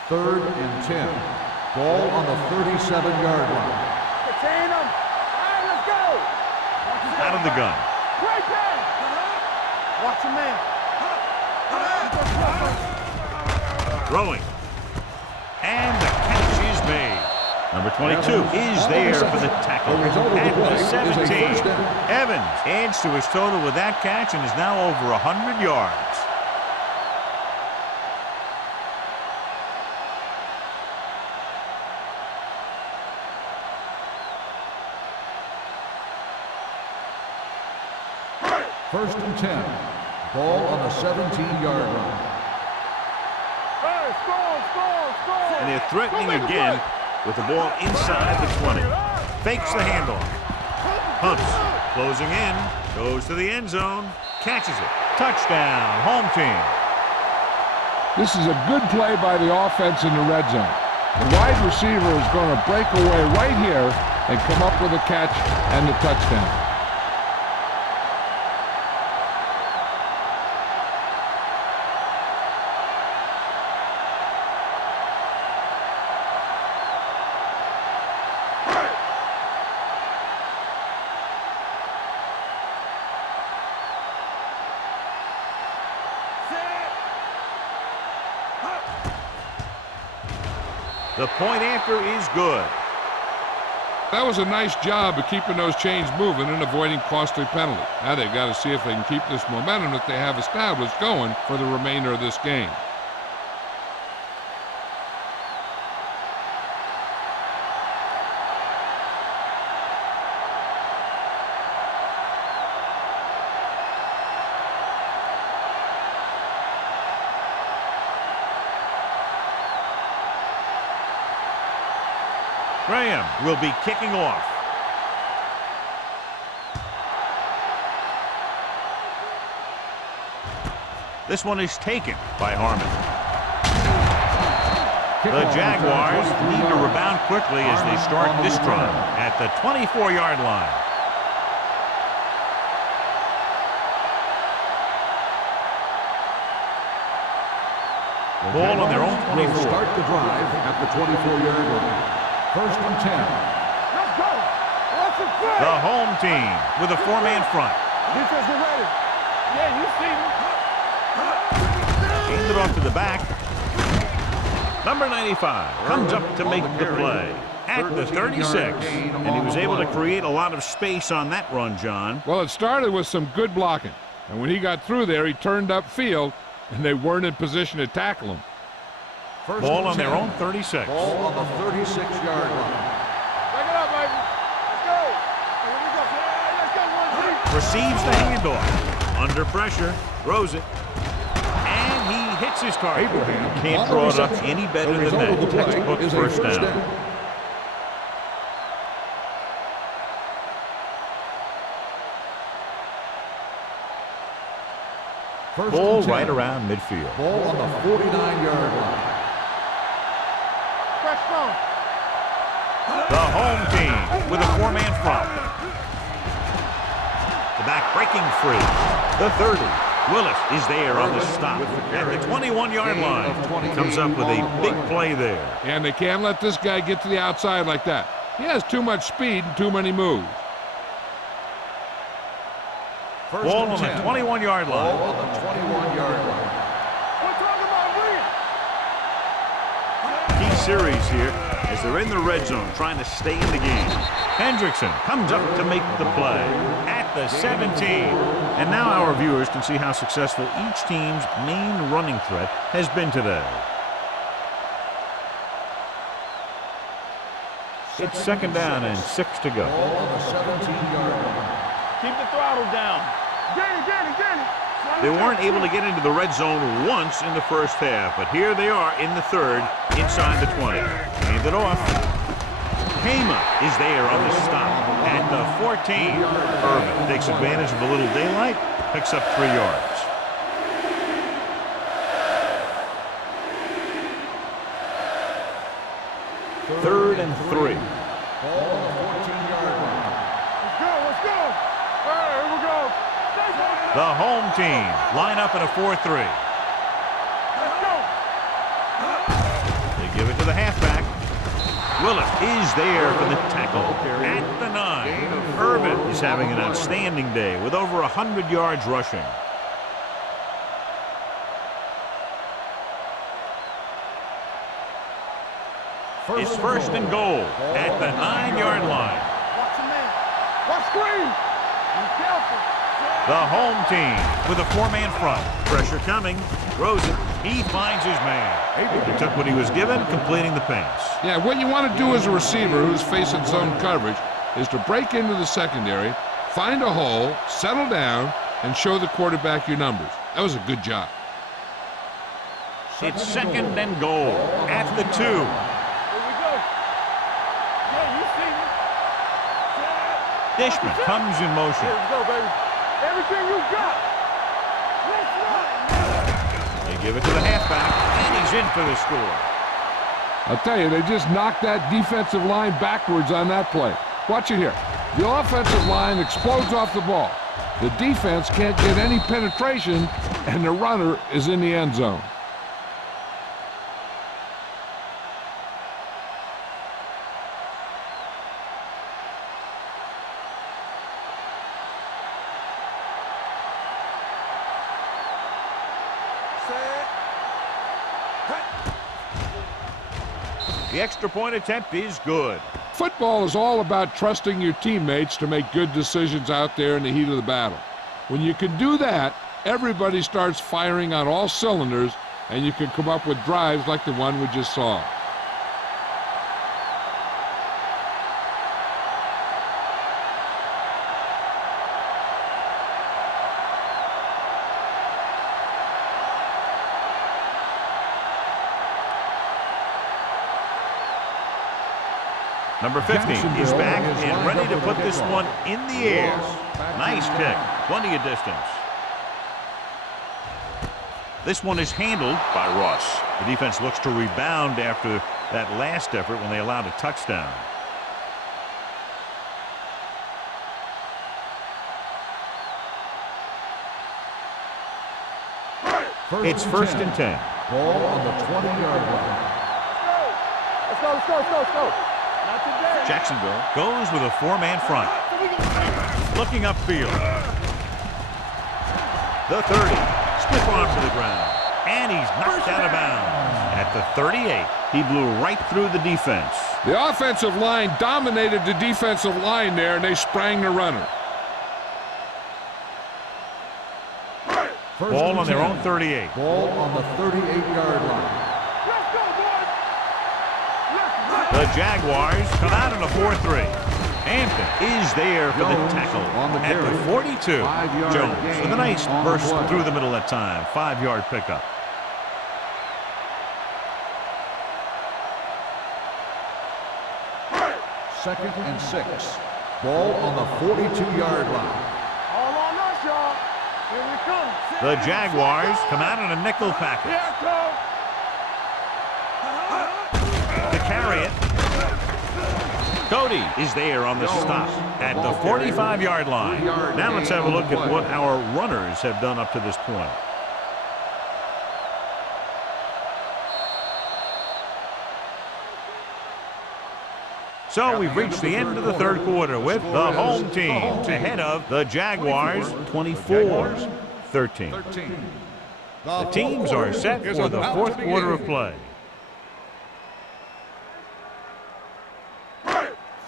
Third and 10. Ball on the 37-yard line. Contain them. All right, let's go. Out of the gun. Great pass. Watch your man. Throwing. And the catch is made. Number 22 is there for the tackle at the 17. Evans adds to his total with that catch and is now over 100 yards. First and 10. Ball on the 17-yard line. Hey, score. And they're threatening again with the ball inside the 20. Fakes the handoff. Pumps. Closing in. Goes to the end zone. Catches it. Touchdown. Home team. This is a good play by the offense in the red zone. The wide receiver is going to break away right here and come up with a catch and the touchdown. The point after is good. That was a nice job of keeping those chains moving and avoiding costly penalties. Now they've got to see if they can keep this momentum that they have established going for the remainder of this game. Graham will be kicking off. This one is taken by Harmon. The Jaguars need to rebound quickly as they start this drive at the 24-yard line. Ball on their own 24. Start the drive at the 24-yard line. First and 10. Let's go. Let's go. The home team with a 4-man front. Defense is ready. Yeah, you see me. Hand it off to the back. Number 95 comes up to make the play at the 36. And he was able to create a lot of space on that run, John. Well, it started with some good blocking. And when he got through there, he turned upfield, and they weren't in position to tackle him. Ball on their own 36. Ball on the 36-yard line. Back it up, baby. Let's go. Here we go. Yeah, let's go. 1, 2. Receives the handoff. Under pressure. Throws it. And he hits his target. Can't draw it up any better than that. Textbook first down. Ball right around midfield. Ball on the 49-yard line. The home team with a 4-man front. The back breaking free. The 30. Willis is there on the stop at the 21-yard line. Comes up with a big play there. And they can't let this guy get to the outside like that. He has too much speed and too many moves. Ball on the 21-yard line. Ball on the 21-yard line. We're talking about real. He's series here as they're in the red zone trying to stay in the game. Hendrickson comes up to make the play at the 17. And now our viewers can see how successful each team's main running threat has been today. It's second down and 6 to go. Keep the throttle down. Get it. They weren't able to get into the red zone once in the first half, but here they are in the third, inside the 20. Hand it off. Kama is there on the stop at the 14. Irvin takes advantage of a little daylight, picks up 3 yards. Third and 3. Let's go. All right, here we go. The home team line up in a 4-3. Let's go. They give it to the halfback. Willis is there for the tackle at the 9. Irvin is having an outstanding day with over 100 yards rushing. It's first and goal at the 9-yard line. Watch him in. Watch screen. Be careful. The home team with a 4-man front. Pressure coming. Throws it. He finds his man. He took what he was given, completing the pass. Yeah, what you want to do as a receiver who's facing zone coverage is to break into the secondary, find a hole, settle down, and show the quarterback your numbers. That was a good job. It's second and goal at the 2. Here we go. Yeah, you see me. Dishman comes in motion. Here we go, baby. Everything you got. Let's run. They give it to the halfback, and he's in for the score. I'll tell you, they just knocked that defensive line backwards on that play. Watch it here. The offensive line explodes off the ball. The defense can't get any penetration, and the runner is in the end zone. The extra point attempt is good. Football is all about trusting your teammates to make good decisions out there in the heat of the battle. When you can do that, everybody starts firing on all cylinders, and you can come up with drives like the one we just saw. Number 50 is back and ready to put this one in the air. Nice kick. Plenty of distance. This one is handled by Ross. The defense looks to rebound after that last effort when they allowed a touchdown. It's first and 10. Ball on the 20-yard line. Let's go. Not today. Jacksonville goes with a 4-man front. Looking upfield. The 30. Stiff arm to the ground. And he's knocked out of bounds. At the 38, he blew right through the defense. The offensive line dominated the defensive line there, and they sprang the runner. Ball on their own 38. Ball on the 38-yard line. Let's go, boys. The Jaguars come out in a 4-3. Hampton is there for the tackle at the 42. Jones with a nice burst through the middle that time. 5-yard pickup. Second and 6. Ball on the 42-yard line. All on us, y'all. Here we come. The Jaguars come out in a nickel package. Here it comes. To carry it. Cody is there on the stop at the 45-yard line. Now let's have a look at what our runners have done up to this point. So we've reached the end of the third quarter with the home team ahead of the Jaguars 24-13. The teams are set for the fourth quarter of play.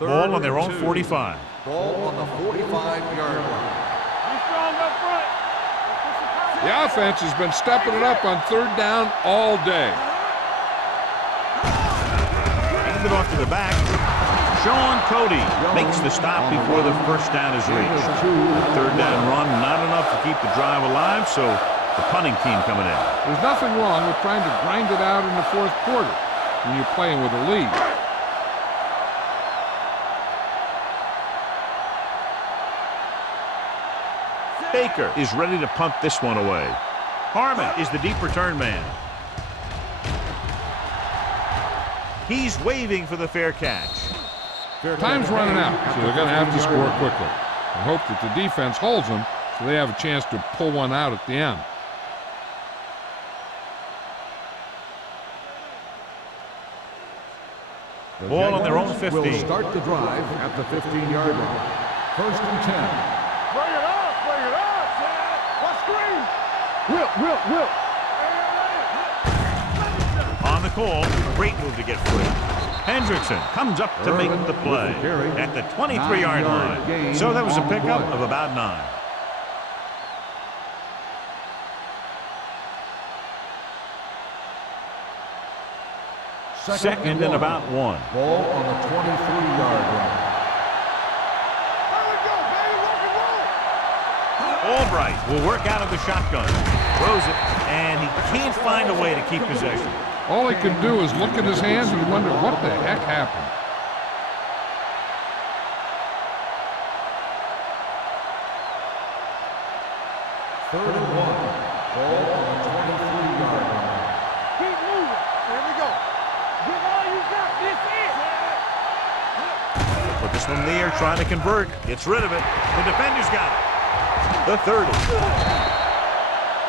Ball on their own 2. 45. Ball on the 45-yard line. Be strong up front. The offense has been stepping it up on 3rd down all day. Hand it off to the back. Sean Cody makes the stop before the first down is reached. The 3rd down run, not enough to keep the drive alive, so the punting team coming in. There's nothing wrong with trying to grind it out in the 4th quarter when you're playing with a lead. Baker is ready to punt this one away. Harmon is the deep return man. He's waving for the fair catch. Time's running out, so they're going to have to score quickly and hope that the defense holds them so they have a chance to pull one out at the end. Ball on their own 15. Will start the drive at the 15-yard line. 1st and 10. Bring it up, bring it up. What screen? Will. On the call, great move to get free. Hendrickson comes up to make the play at the 23-yard line. So that was a pickup of about 9. Second and about 1. Ball on the 23-yard line. There we go, baby, rock and roll. Albright will work out of the shotgun. Throws it, and he can't find a way to keep possession. All he can do is look at his hands and wonder what the heck happened. Third and 1. Ball on the 23-yard line. Keep moving. Here we go. Give all you got. This is. Put this one in the air, trying to convert. Gets rid of it. The defender's got it. The 30.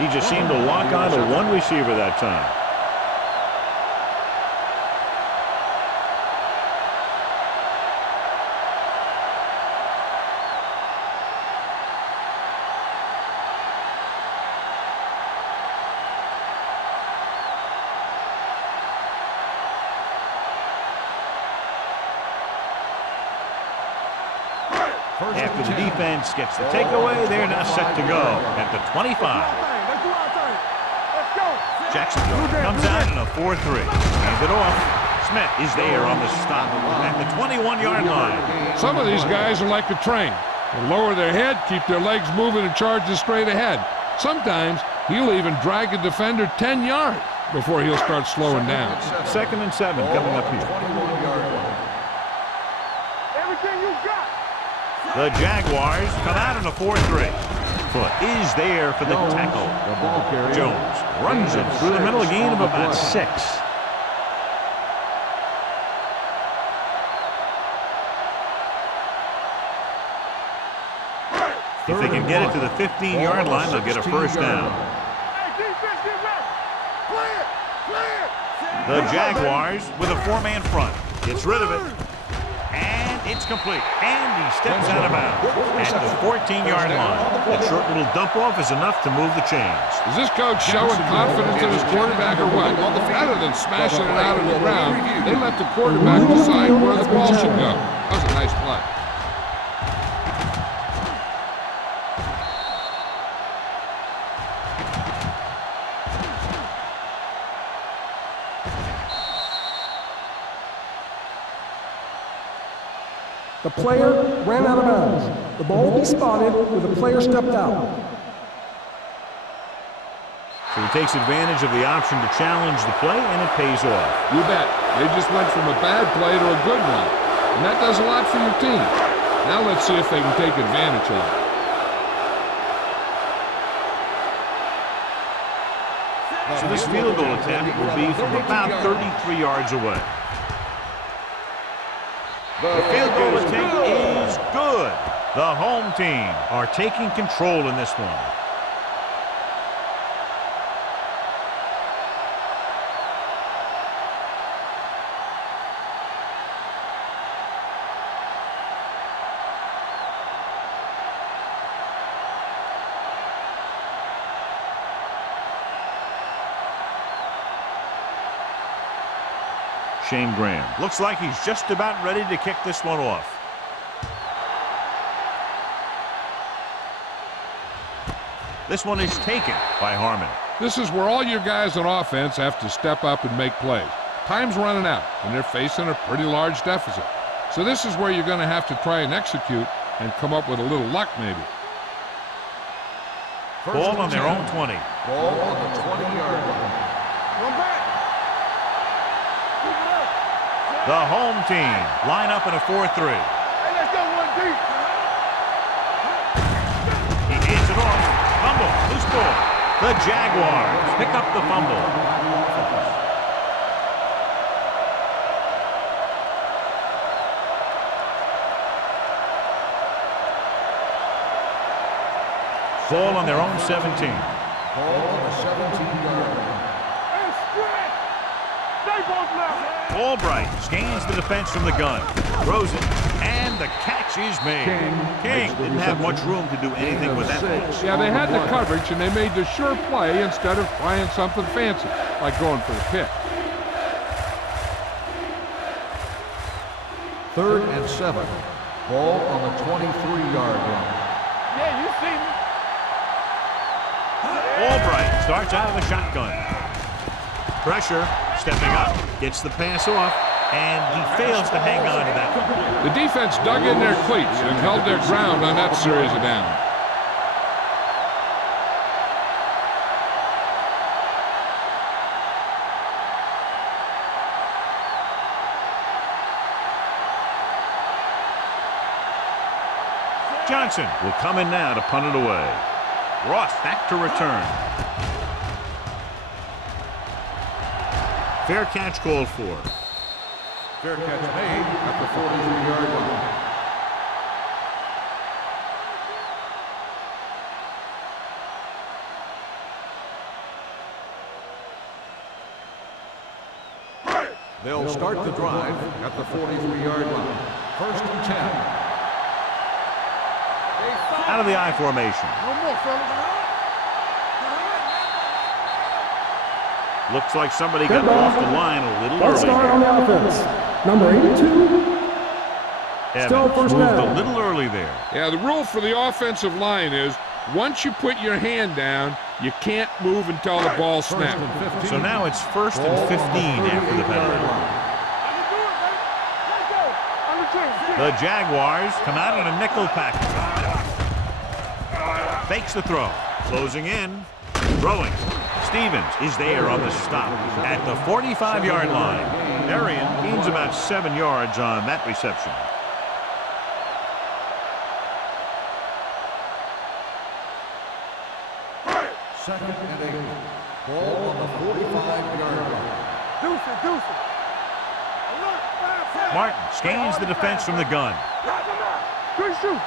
He just seemed to lock on to one receiver that time. After the defense gets the takeaway, they're now set to go at the 25. Let's do our thing. Let's go. Jacksonville comes out in a 4-3. Hands it off. Smith is there on the stop at the 21-yard line. Some of these guys are like a train. They lower their head, keep their legs moving, and charge it straight ahead. Sometimes he'll even drag a defender 10 yards before he'll start slowing down. 2nd and 7 coming up here. 21-yard line. Everything you got. The Jaguars come out in a 4-3. Foot is there for the tackle. The ball carrier. Jones runs it through the middle, a gain of about 6. If they can get it to the 15-yard line, they'll get a first down. Hey, defense, get ready. Clear. Clear. The Jaguars with a 4-man front. Gets rid of it. And it's complete. And he steps out of bounds at the 14-yard line. That short little dump-off is enough to move the chains. Is this coach showing confidence in his quarterback or what? Rather than smashing it out of the ground, they let the quarterback decide where the ball should go. That was a nice play. The player ran out of bounds. The ball will be spotted where the player stepped out. So he takes advantage of the option to challenge the play, and it pays off. You bet. They just went from a bad play to a good one. And that does a lot for your team. Now let's see if they can take advantage of it. So this field goal attempt will be from about 33 yards away. The field goal attempt is good. The home team are taking control in this one. Shane Graham. Looks like he's just about ready to kick this one off. This one is taken by Harmon. This is where all your guys on offense have to step up and make plays. Time's running out, and they're facing a pretty large deficit. So this is where you're going to have to try and execute and come up with a little luck, maybe. Ball on their own 20. Ball on the 20-yard line. One back. Keep it up. The home team line up in a 4-3. Hey, let's go one deep. He hands it off. Fumble. Loose ball. The Jaguars pick up the fumble. Ball on their own 17. Ball on the 17-yard line. And stretch. They both left. Albright scans the defense from the gun. Throws it. And the catch is made. King didn't have much room to do anything with that ball. Yeah, they had the coverage, and they made the sure play instead of trying something fancy, like going for the pick. 3rd and 7. Ball on the 23-yard line. Yeah, you see me. Albright starts out of the shotgun. Pressure, stepping up, gets the pass off, and he fails to hang on to that one. The defense dug in their cleats and held their ground on that series of downs. Johnson will come in now to punt it away. Ross back to return. Fair catch called for. Fair catch made at the 43-yard line. They'll start the drive at the 43-yard line. 1st and 10. Out of the I formation. No more, fellas. Looks like somebody got off the line a little Let's start on early. the offense. Number 82. Still Evans first moved down. a little early there. Yeah, the rule for the offensive line is once you put your hand down, you can't move until the ball snaps. So now it's 1st and 15 after the penalty. The Jaguars come out in a nickel package. Fakes the throw. Closing in. Throwing. Stevens is there on the stop at the 45-yard line. Arian gains about 7 yards on that reception. Second and 8. Ball on the 45-yard line. Deuce it. Martin scans the defense from the gun. Good shoot.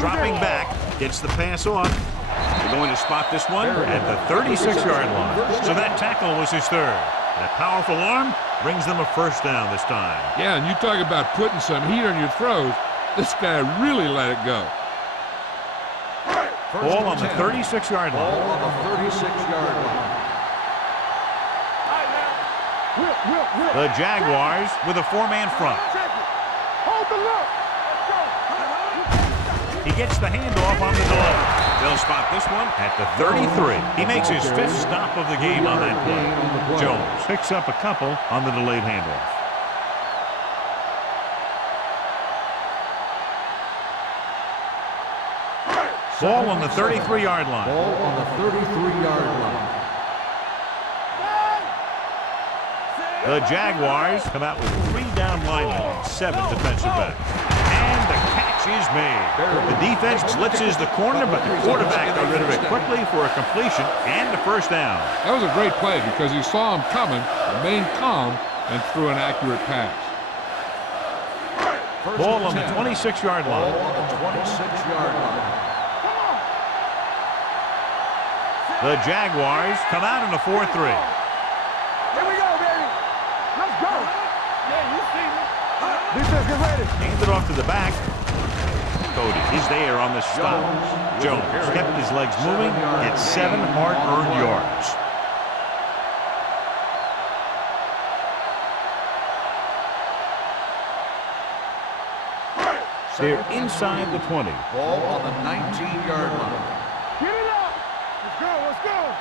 Dropping back, gets the pass off. They're going to spot this one at the 36-yard line. So that tackle was his 3rd. That powerful arm brings them a 1st down this time. Yeah, and you talk about putting some heat on your throws. This guy really let it go. Ball on the 36-yard Ball line. on the 36-yard line. The Jaguars with a 4-man front. Hold the look. He gets the handoff on the delay. They'll spot this one at the 33. He makes his 5th stop of the game on that play. Jones picks up a couple on the delayed handoff. Ball on the 33-yard line. Ball on the 33-yard line. The Jaguars come out with 3 down linemen and 7 defensive backs. And the catch is made. The defense blitzes the corner, but the quarterback got rid of it quickly for a completion and a 1st down. That was a great play because he saw him coming, remained calm, and threw an accurate pass. Ball on the 26-yard Ball line. on the 26-yard line. The Jaguars come out in a 4-3. Here we go, baby. Let's go. Yeah, you see me. Defense, get ready. Hands it off to the back. Cody is there on the stop. Jones kept his legs moving, gets 7 hard-earned yards. They're inside the 20. Ball on the 19-yard line. Get it up. Let's go. Let's go.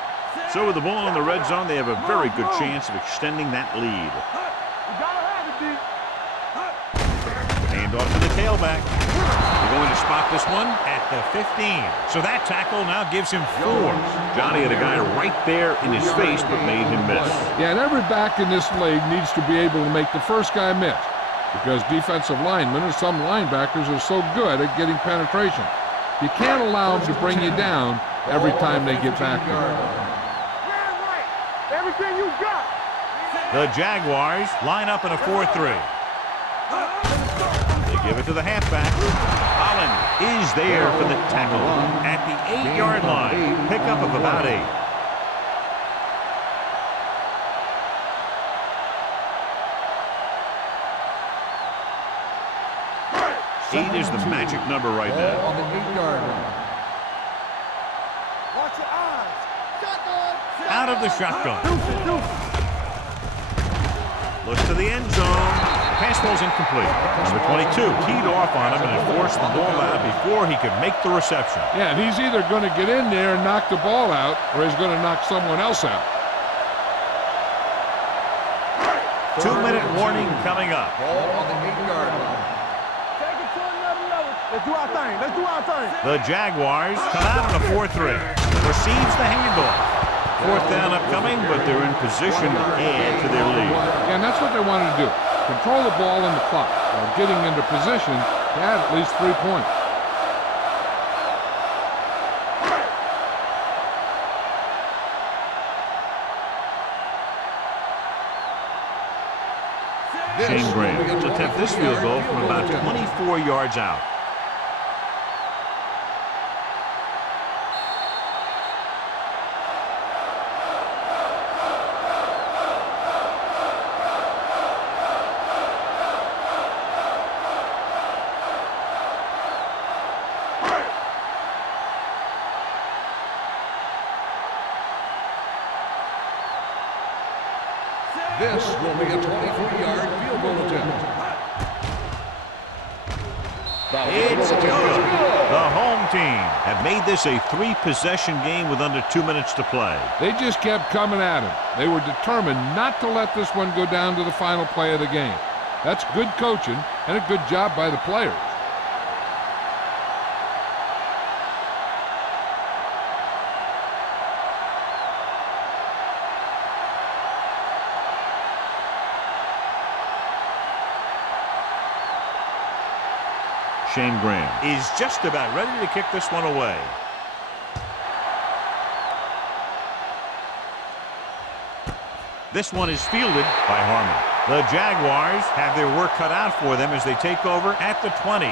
So with the ball in the red zone, they have a very good chance of extending that lead. We gotta have it, D. Hand off to the tailback. They're going to spot this one at the 15. So that tackle now gives him 4. Johnny had a guy right there in his face, but made him miss. Yeah, and every back in this league needs to be able to make the first guy miss, because defensive linemen and some linebackers are so good at getting penetration. You can't allow them to bring you down every time they get back there. Everything you got. The Jaguars line up in a 4-3. They give it to the halfback. Holland is there for the tackle at the 8-yard line. Pickup of about 8. Eight is the magic number right now. On the 8-yard line. Watch your eyes. Shotgun. Out of the shotgun. Looks to the end zone. Pass ball's incomplete. Number 22 teed off on him and had forced the ball out before he could make the reception. Yeah, and he's either going to get in there and knock the ball out, or he's going to knock someone else out. 2-minute warning coming up. Ball on the 8-yard line. Take it to another level. Let's do our thing. Let's do our thing. The Jaguars come out on a 4-3. Receives the handoff. 4th down upcoming, but they're in position to add to their lead. Yeah, and that's what they wanted to do. Control the ball and the clock while getting into position to add at least 3 points. Shane Graham to attempt this field goal from about 24 yards out. This will be a 23-yard field goal attempt. It's good. The home team have made this a 3-possession game with under 2 minutes to play. They just kept coming at him. They were determined not to let this one go down to the final play of the game. That's good coaching and a good job by the players. Shane Graham is just about ready to kick this one away. This one is fielded by Harmon. The Jaguars have their work cut out for them as they take over at the 20.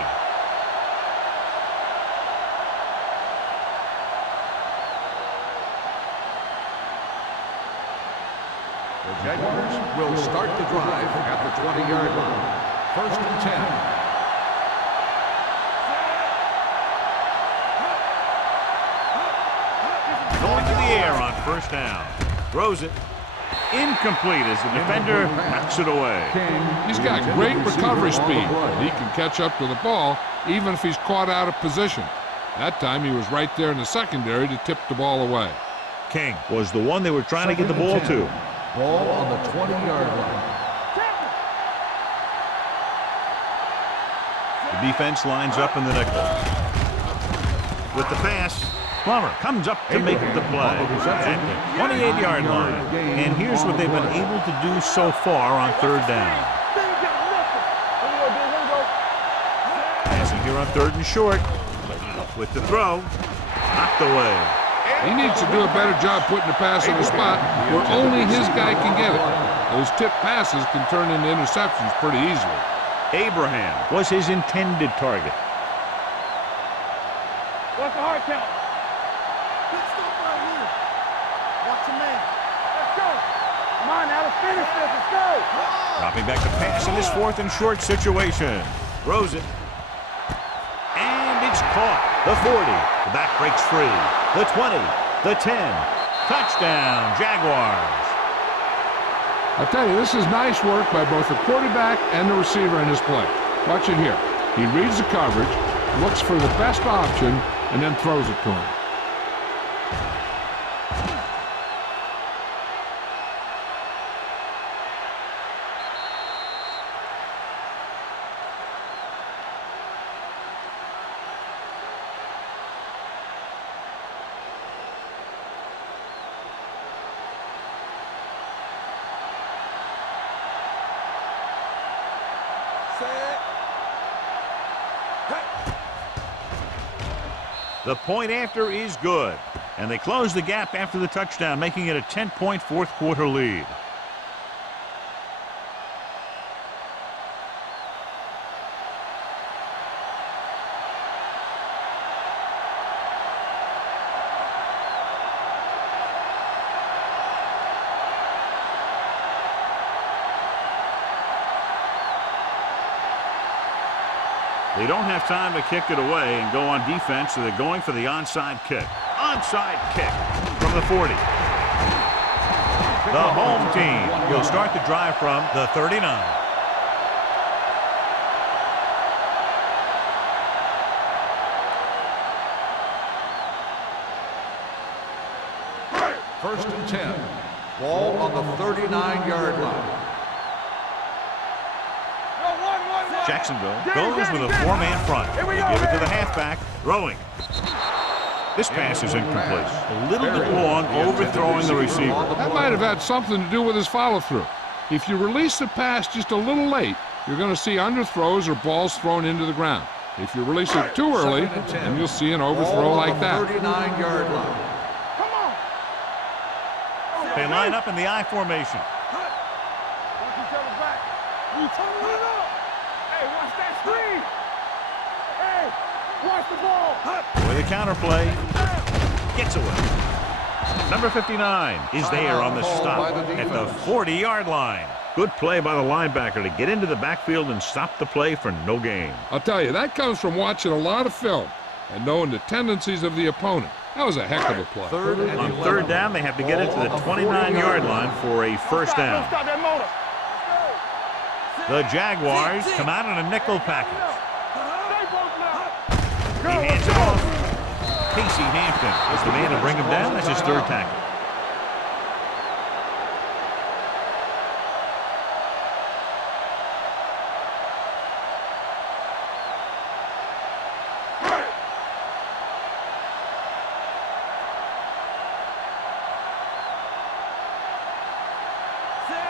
The Jaguars will start the drive at the 20-yard line. 1st and 10. Going to the air on 1st down. Throws it. Incomplete as the defender knocks it away. He's got great recovery speed. He can catch up to the ball even if he's caught out of position. That time he was right there in the secondary to tip the ball away. King was the one they were trying to get the ball to. Ball on the 20-yard line. The defense lines up in the nickel. With the pass, Plummer comes up to make the play at the 28-yard line. And here's what they've been able to do so far on 3rd down. Passing here on 3rd and short. With the throw, knocked away. He needs to do a better job putting the pass in a spot where only his guy can get it. Those tip passes can turn into interceptions pretty easily. Abraham was his intended target. What's the hard count? Good stuff right here. Watch your man. Let's go. Come on now, let's finish this. Let's go. Dropping back to pass in this 4th and short situation. Throws it. And it's caught. The 40. The back breaks free. The 20. The 10. Touchdown, Jaguars. I'll tell you, this is nice work by both the quarterback and the receiver in this play. Watch it here. He reads the coverage, looks for the best option, and then throws it to him. The point after is good, and they close the gap after the touchdown, making it a 10-point fourth quarter lead. They don't have time to kick it away and go on defense, so they're going for the onside kick. Onside kick from the 40. The home team will start the drive from the 39. First and 10. Ball on the 39-yard line. Jacksonville goes with a four-man front. They give it to the halfback, throwing. This pass is incomplete. A little bit long, overthrowing the receiver. That might have had something to do with his follow-through. If you release the pass just a little late, you're going to see underthrows or balls thrown into the ground. If you release it too early, then you'll see an overthrow like that. 39-yard line. They line up in the I formation. Watch the ball. With a counterplay, gets away. Number 59 is there on the stop at the 40-yard line. Good play by the linebacker to get into the backfield and stop the play for no gain. I'll tell you, that comes from watching a lot of film and knowing the tendencies of the opponent. That was a heck of a play. On third down, they have to get it to the 29-yard line for a first down. The Jaguars come out in a nickel package. He hands it off. Casey Hampton is the man to bring him down. That's his third tackle.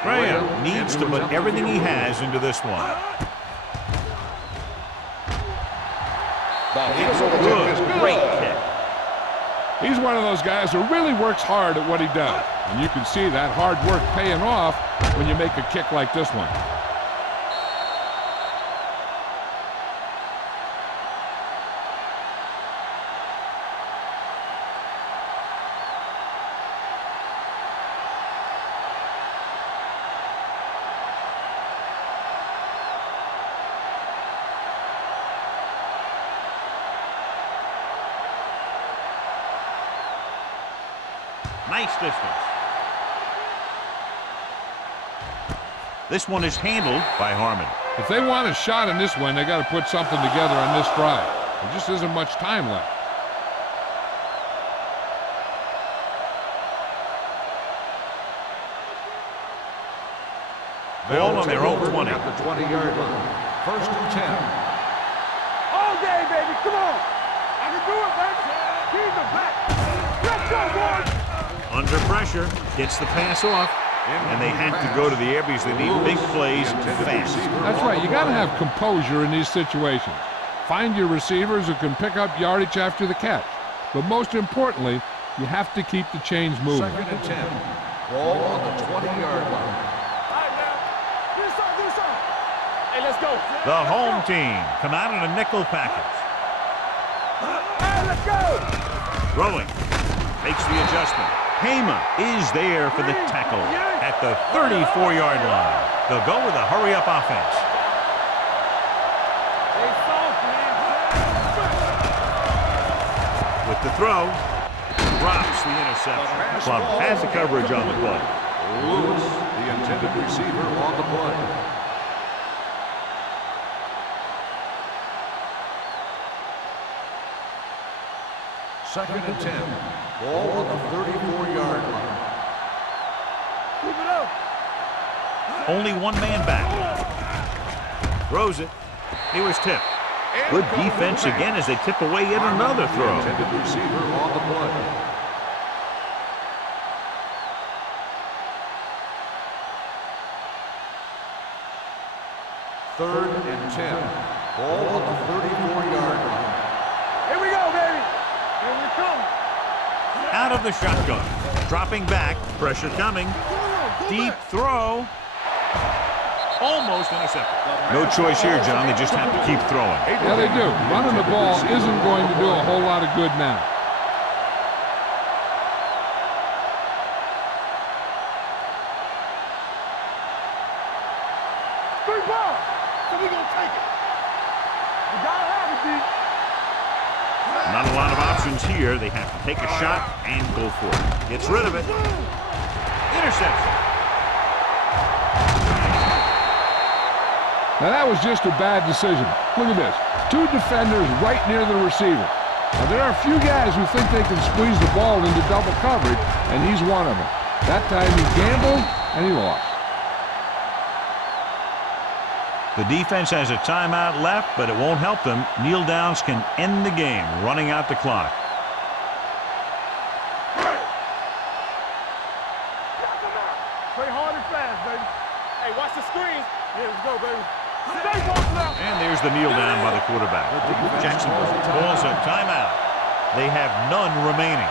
Graham needs to put everything he has into this one. It's a good, great kick. He's one of those guys who really works hard at what he does. And you can see that hard work paying off when you make a kick like this one. Nice distance. This one is handled by Harmon. If they want a shot in this one, they got to put something together on this drive. There just isn't much time left. Ball on their own 20. At the 20-yard line. First and 10. All day, baby. Come on. I can do it, baby. Keep it back. Let's go, boys. Under pressure, gets the pass off, and they have to go to the air because they need big plays fast. That's right. You got to have composure in these situations. Find your receivers who can pick up yardage after the catch. But most importantly, you have to keep the chains moving. Second and 10. Ball on the 20-yard line. All right, now. Do something. Hey, let's go. The home team come out in a nickel package. Hey, let's go. Throwing. Makes the adjustment. Hema is there for the tackle at the 34-yard line. They'll go with a hurry-up offense. With the throw, drops the interception. Club has the coverage on the play. Lewis, the intended receiver, on the play. Second and 10. Ball on the 34-yard line. Keep it up. Only one man back. Throws it. He was tipped. Good defense again as they tip away yet another throw. Intended receiver on the play. Third and 10. Ball on the 34-yard line. Here we go, baby. Here we come. Out of the shotgun. Dropping back. Pressure coming. Deep throw. Almost intercepted. No choice here, John. They just have to keep throwing. Yeah, they do. Running the ball isn't going to do a whole lot of good now. Three ball. So we gonna take it. We gotta have it, D. Not a lot of options here. They have to take a shot and go for it. Gets rid of it. Interception. Now, that was just a bad decision. Look at this. Two defenders right near the receiver. Now, there are a few guys who think they can squeeze the ball into double coverage, and he's one of them. That time he gambled, and he lost. The defense has a timeout left, but it won't help them. Kneel downs can end the game, running out the clock. Play hard and fast, baby. Hey, watch the screens. Yeah, let's go, baby. Stay close now. And there's the kneel down by the quarterback. Jacksonville calls a timeout. They have none remaining.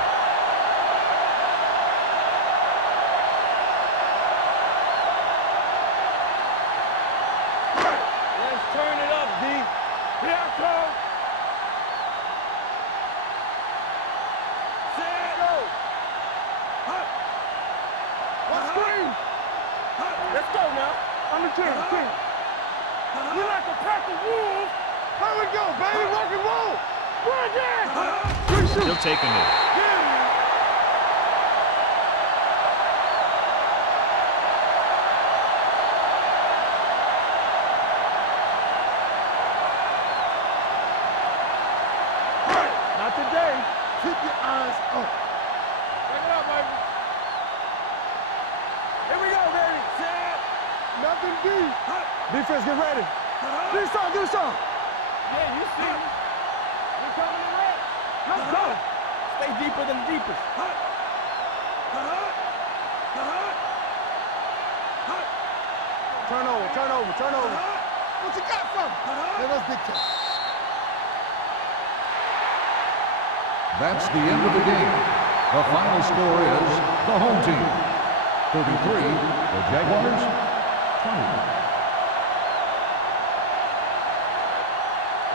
Let's turn it up, D. Here I come. Set. Go. One screen. Let's go now. Under 10. We like a pack of wolves. Here we go, baby. Rock and roll. Run again. He'll take a knee. Not today. Keep your eyes up. Check it out, baby. Here we go, baby. Set. Nothing deep. Defense, get ready. Do something. Yeah, you see me. We coming in red. Let's go. Stay deeper than the deepest. Turn over. What you got from me? Let us dictate. That's the end of the game. The final score is the home team 33, the Jaguars 20.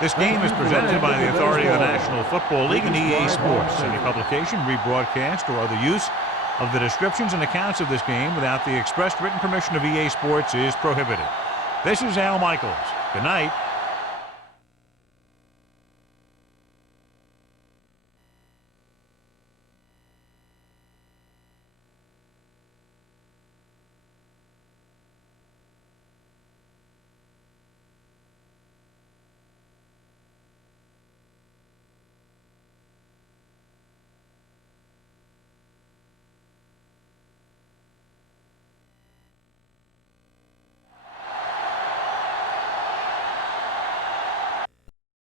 This game is presented by the authority of the National Football League and EA Sports. Any publication, rebroadcast, or other use of the descriptions and accounts of this game without the expressed written permission of EA Sports is prohibited. This is Al Michaels. Good night.